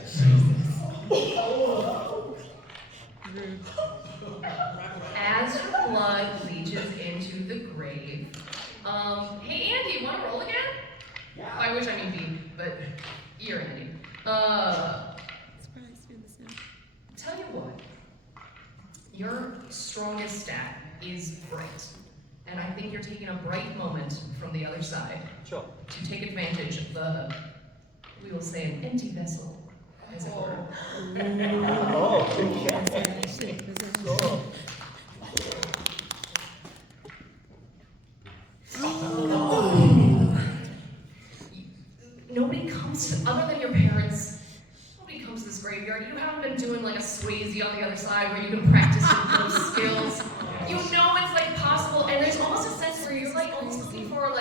As your blood leaches into the grave, hey Andy, want to roll again? Yeah. By which I mean B, but you're Andy. Tell you what, your strongest stat is bright, and I think you're taking a bright moment from the other side to take advantage of the, we will say, an empty vessel, as it were. Nobody comes to, other than your parents, nobody comes to this graveyard. You haven't been doing a Swayze on the other side where you can practice your skills. You know it's possible, and there's almost a sense where you're almost looking for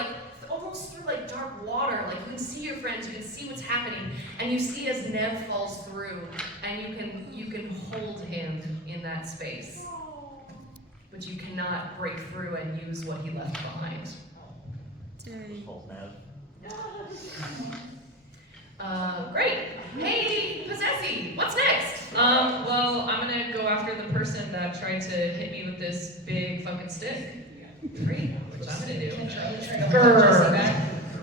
almost through dark water. You can see your friends, you can see what's happening, and you see as Nev falls through, and you can hold him in that space. But you cannot break through and use what he left behind. Great. Hey, Possessi, what's next? Well, I'm gonna go after the person that tried to hit me with this big fucking stick. Great. Which I'm gonna do. Can Charlie try to hold Jessie back?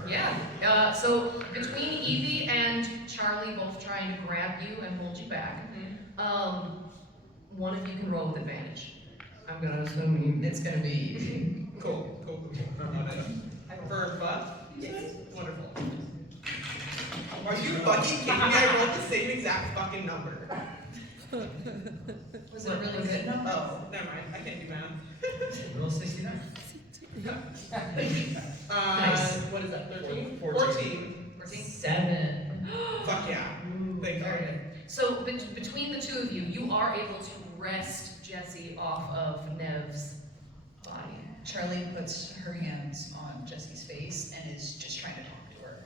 Yeah. So between Evie and Charlie both trying to grab you and hold you back, one of you can roll with advantage. I'm gonna assume it's gonna be Evie. Cool. For buff? Yes. Wonderful. Are you fucking kidding me? I rolled the same exact fucking number. Was it a really good number? Oh, never mind. I can't do math. Roll 69. Nice. What is that? 13? 14. 7. Fuck yeah. Thank Very God. good. So between the two of you, you are able to wrest Jessie off of Nev's body. Charlie puts her hands on Jessie's face and is just trying to talk to her.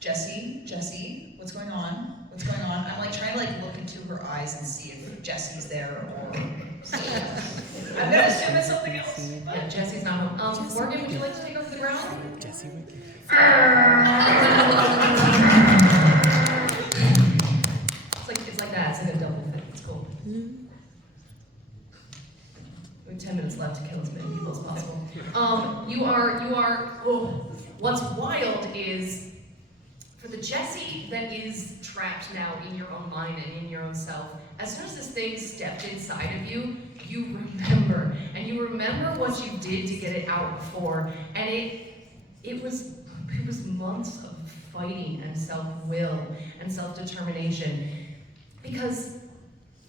Jessie, what's going on? I'm trying to look into her eyes and see if Jessie's there or I'm gonna assume it's something else. Yeah, Jessie's not home. Morgan, would you like to take her to the ground? Jessie Wicked. It's like that. It's like a double thing. It's cool. We have 10 minutes left to kill as many people as possible. What's wild is, for the Jessie that is trapped now in your own mind and in your own self, as soon as this thing stepped inside of you, you remember. And you remember what you did to get it out before. And it was months of fighting and self-will and self-determination. Because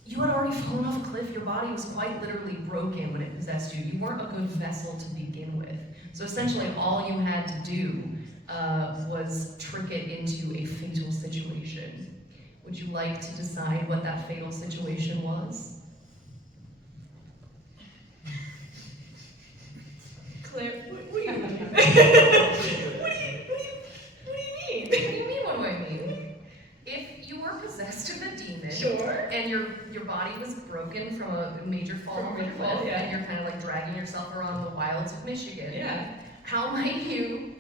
you had already fallen off a cliff, your body was quite literally broken when it possessed you. You weren't a good vessel to begin with. So essentially all you had to do was trick it into a fatal situation. Would you like to decide what that fatal situation was? Claire, what are you looking at? broken from a major fall off a cliff, yeah. and you're kind of like dragging yourself around the wilds of Michigan. Yeah. How might you?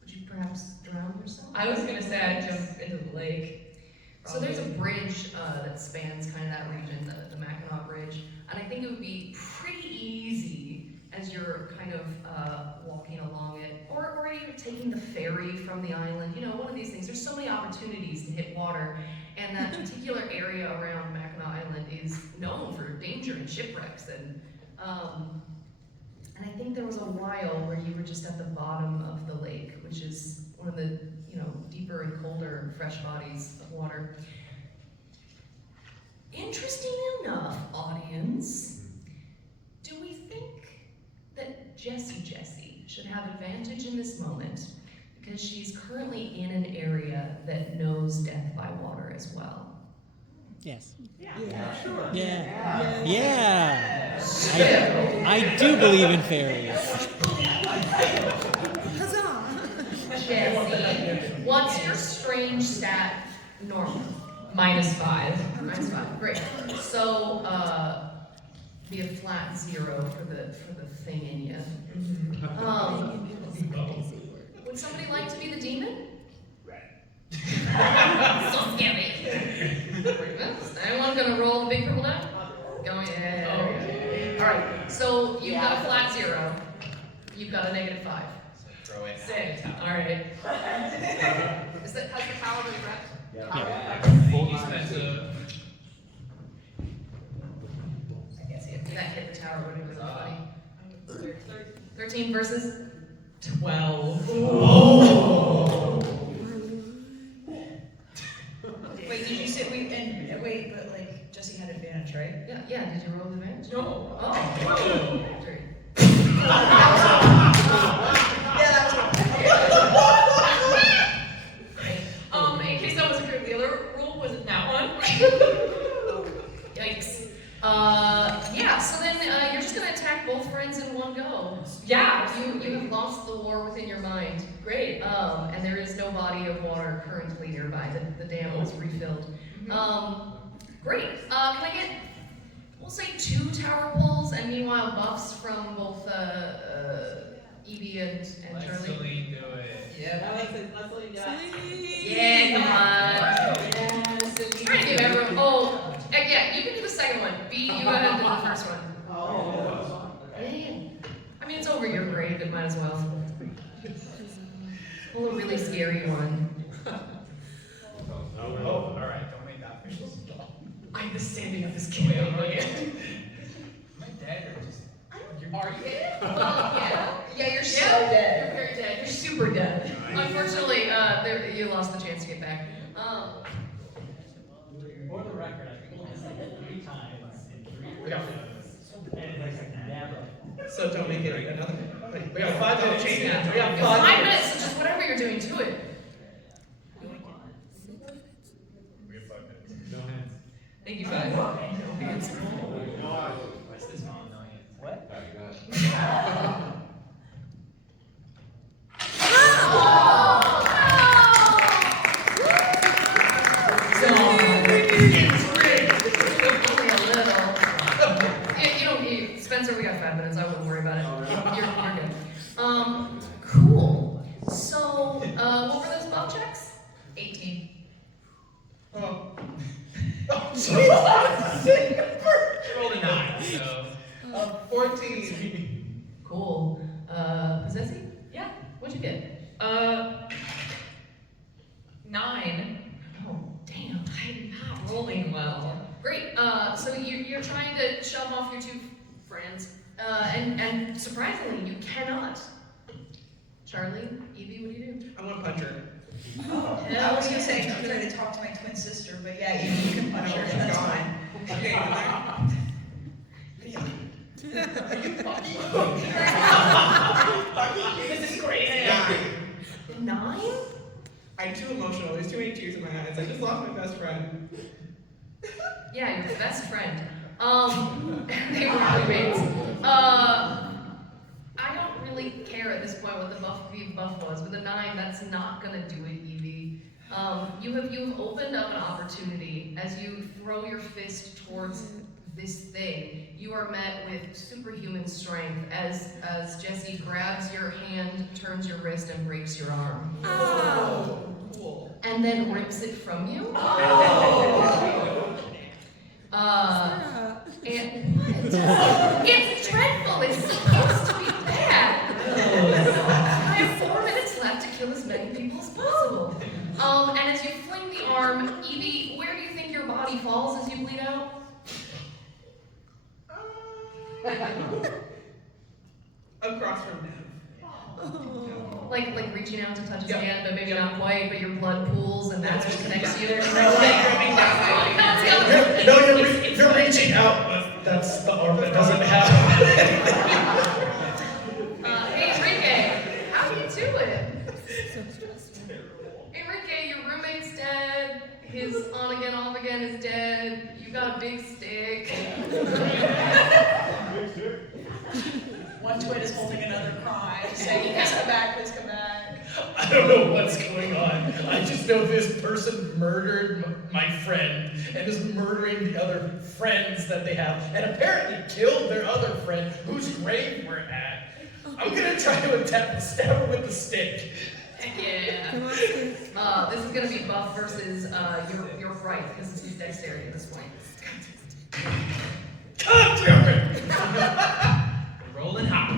Would you perhaps drown yourself? I was gonna say I'd jump into the lake. So there's a bridge that spans kind of that region, the Mackinac Bridge, and I think it would be pretty easy as you're kind of walking along it, or even taking the ferry from the island. You know, one of these things. There's so many opportunities to hit water, and that particular area around Mackinac Island is known for danger and shipwrecks, and I think there was a while where you were just at the bottom of the lake, which is one of the deeper and colder fresh bodies of water. Interesting enough, audience, do we think that Jessie should have advantage in this moment because she's currently in an area that knows death by water as well? Yes. Yeah, sure. Yeah. Yeah. I do believe in fairies. Jessie, what's your strange stat normal? -5. -5, great. So, be a flat 0 for the thing in you. Would somebody like to be the demon? So scary. Is anyone gonna roll the big purple die? Going. Yeah. All right. So you've got a flat 0. You've got a -5. Throw it. 6. All right. Has the power been prepped? Thank you, Spencer. I guess if that hit the tower would have been funny. 13 versus 12. Oh! Wait, did you say wait, but like Jessie had advantage, right? yeah. Did you roll the advantage? No. Oh. Victory. Yeah, that was In case that wasn't clear, the other rule was that one. Yikes. Yeah. So then you're just gonna attack both friends in one go. Yeah. You have lost the war within your mind. Great. And there is no body of water currently nearby. The dam was refilled. Great. Can I get, we'll say 2 tower pulls, and meanwhile buffs from both Evie and Let Charlie? Selene do it. Yeah, come on. Trying to do everyone. Oh, yeah, you can do the second one. B, you gotta do the first one. Yeah. I mean, it's over your grade, but might as well. Pull a really scary one. Oh, all right. Don't make that face. I'm the standing of this kid. Am I dead or just? Are you dead? Well, yeah. Yeah, you're so Yeah, dead. You're very dead. You're super dead. Unfortunately, you lost the chance to get back. For the record, I think it's like 3 times in 3 We got- episodes. And like never. So don't make it another. We have 5 minutes. Change it. We have 5 5 minutes. minutes, so just whatever you're doing to it. We have 5 minutes. No hands. Thank you, guys. What's this one? No hands. What? Only a little. You don't need, Spencer, we got 5 minutes. I wouldn't worry about it. You're good. Cool. So, what were those buff checks? 18. Oh. She rolled a 9, so. 14. Cool. Possessy? Yeah. What'd you get? 9. Oh, damn. I'm not rolling well. Great. So you're trying to shove off your 2 friends, and surprisingly, you cannot. Charlie, Evie, what do you do? I want to punch her. I was gonna say I'm trying to talk to my twin sister, but yeah, you can punch her. That's fine. Okay, This is crazy. 9? I'm too emotional. There's too many tears in my eyes. I just lost my best friend. Yeah, your best friend. They were roommates. I don't really care at this point what the buff was. With a 9, that's not gonna do it, Evie. You have opened up an opportunity as you throw your fist towards this thing. You are met with superhuman strength as Jessie grabs your hand, turns your wrist, and breaks your arm. Oh, cool. And then rips it from you. And what? It's dreadful. It's supposed to be bad. I have 4 minutes left to kill as many people as possible. And as you fling the arm, Evie, where do you think your body falls as you bleed out? Across from Nev. Like reaching out to touch his hand, but maybe not quite, but your blood pools and that's what connects you. You're reaching out, but that's the arm that doesn't have. Hey, Enrique, how do you do it? Enrique, your roommate's dead. His on again, off again is dead. You got a big stick. One twin is holding another cry, saying, please come back, please come back. I don't know what's going on. I just know this person murdered my friend and is murdering the other friends that they have, and apparently killed their other friend whose grave we're at. I'm gonna try to stab her with the stick. Heck yeah. This is gonna be Buff versus your right, because this is dexterity at this point. God damn it! Rolling hot.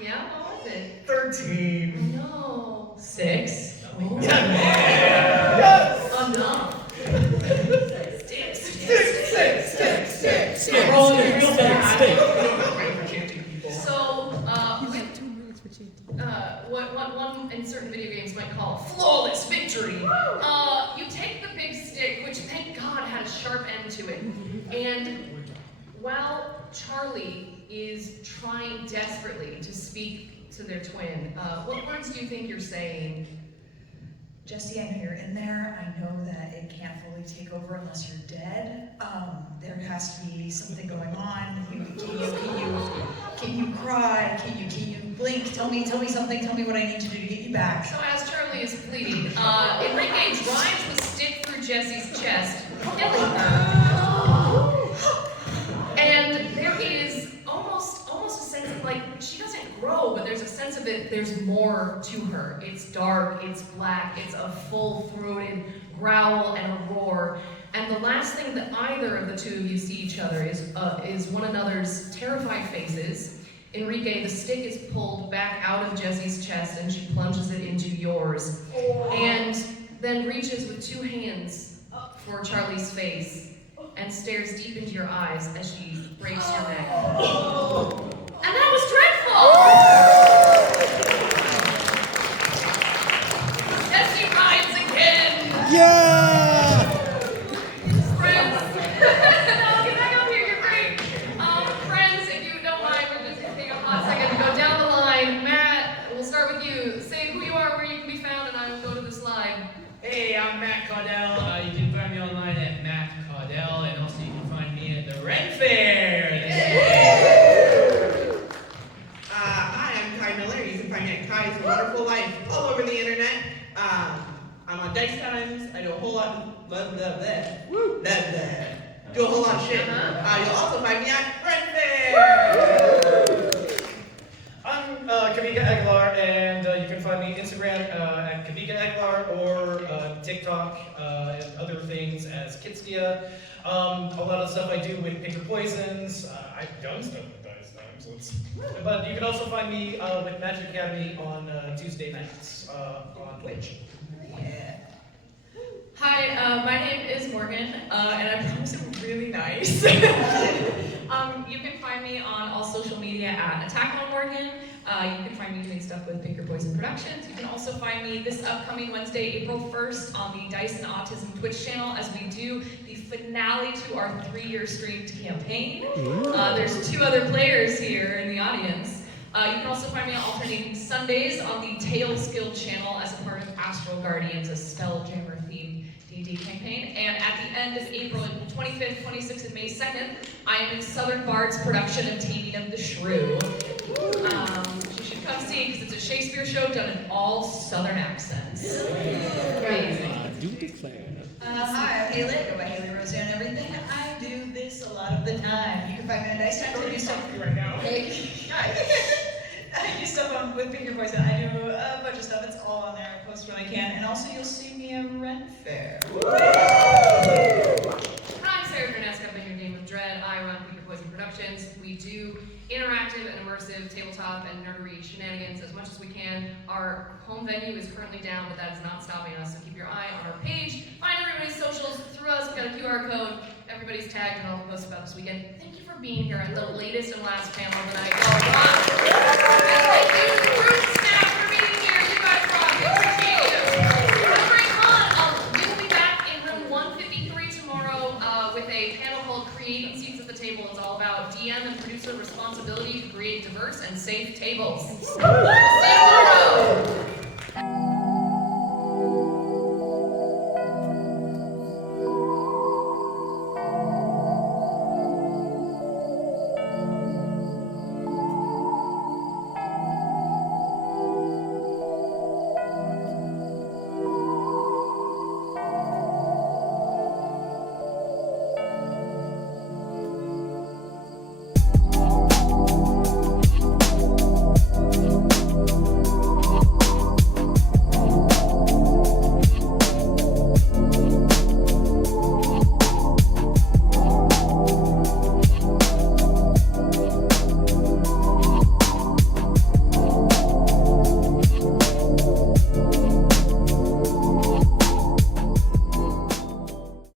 Yeah, what was it? 13. No. 6. Oh. Yes! Enough. Stick. Rolling it real fast. So, what one in certain video games might call flawless victory. You take the big stick, which thank God had a sharp end to it, and while Charlie is trying desperately to speak to their twin, what words do you think you're saying? Jessie, I know you're in there. I know that it can't fully take over unless you're dead. There has to be something going on. Can you cry? Can you blink? Tell me something. Tell me what I need to do to get you back. So as Charlie is pleading, Enrique drives the stick through Jessie's chest, killing her. And there is almost a sense of like, she doesn't grow, but there's a sense of it, there's more to her. It's dark, it's black, it's a full-throated growl and a roar. And the last thing that either of the two of you see each other is one another's terrified faces. Enrique, the stick is pulled back out of Jessie's chest and she plunges it into yours. And then reaches with 2 hands for Charlie's face and stares deep into your eyes as she breaks your neck. And that was dreadful! Jessie rides again! Yeah! Friends, no, get back up here, you're great. Friends, if you don't mind, we're just gonna take a hot second to go down the line. Matt, we'll start with you. Say who you are, where you can be found, and I will go to the slide. Hey, I'm Matt Caudel. You can find me online at Matt Caudel, and also you can find me at the Ren Fair. Hi, I'm Kai Miller. You can find me at Kai's Wonderful Life all over the internet. I'm on Dice Times. I do a whole lot do a whole lot of shit. You'll also find me at Ren Fair. I'm Kawika Aguilar, and you can find me on Instagram at Kawika Aguilar or TikTok and other things as Kitstia. A lot of stuff I do with Picker Poisons. I've done stuff with Dice Times, but you can also find me with Magic Academy on Tuesday nights on Twitch. Yeah. Hi, my name is Morgan, and I promise I'm really nice. You can find me on all social media at Attack on Morgan. You can find me doing stuff with Pick Your Poison Productions. You can also find me this upcoming Wednesday, April 1st, on the Dice and Autism Twitch channel as we do the finale to our 3-year streamed campaign. There's 2 other players here in the audience. You can also find me on alternating Sundays on the Tales Guild channel as a part of Astral Guardians, a Spelljammer themed D&D campaign. And at the end of April 25th, 26th, and May 2nd, I am in Southern Bard's production of Taming of the Shrew. You should Come see, because it's a Shakespeare show done in all Southern accents. Amazing. Do declare. Hi, I'm Hailie. I go by Hailie Rosie on everything. I do this a lot of the time. You can find me on Dice Time. I do stuff right now. I do stuff with Finger Poison. I do a bunch of stuff. It's all on there. I post when I can. And also, you'll see me at Ren Fair. I'm Sarah Durnesque. I've been your Game of Dread. I run Finger Poison Productions. We do interactive and immersive tabletop and nerdery shenanigans as much as we can. Our home venue is currently down, but that is not stopping us, so keep your eye on our page. Find everybody's socials through us. We've got a QR code. Everybody's tagged in all the posts about this weekend. Thank you for being here at the latest and last panel of the night. Well, Rob, and thank you to the groups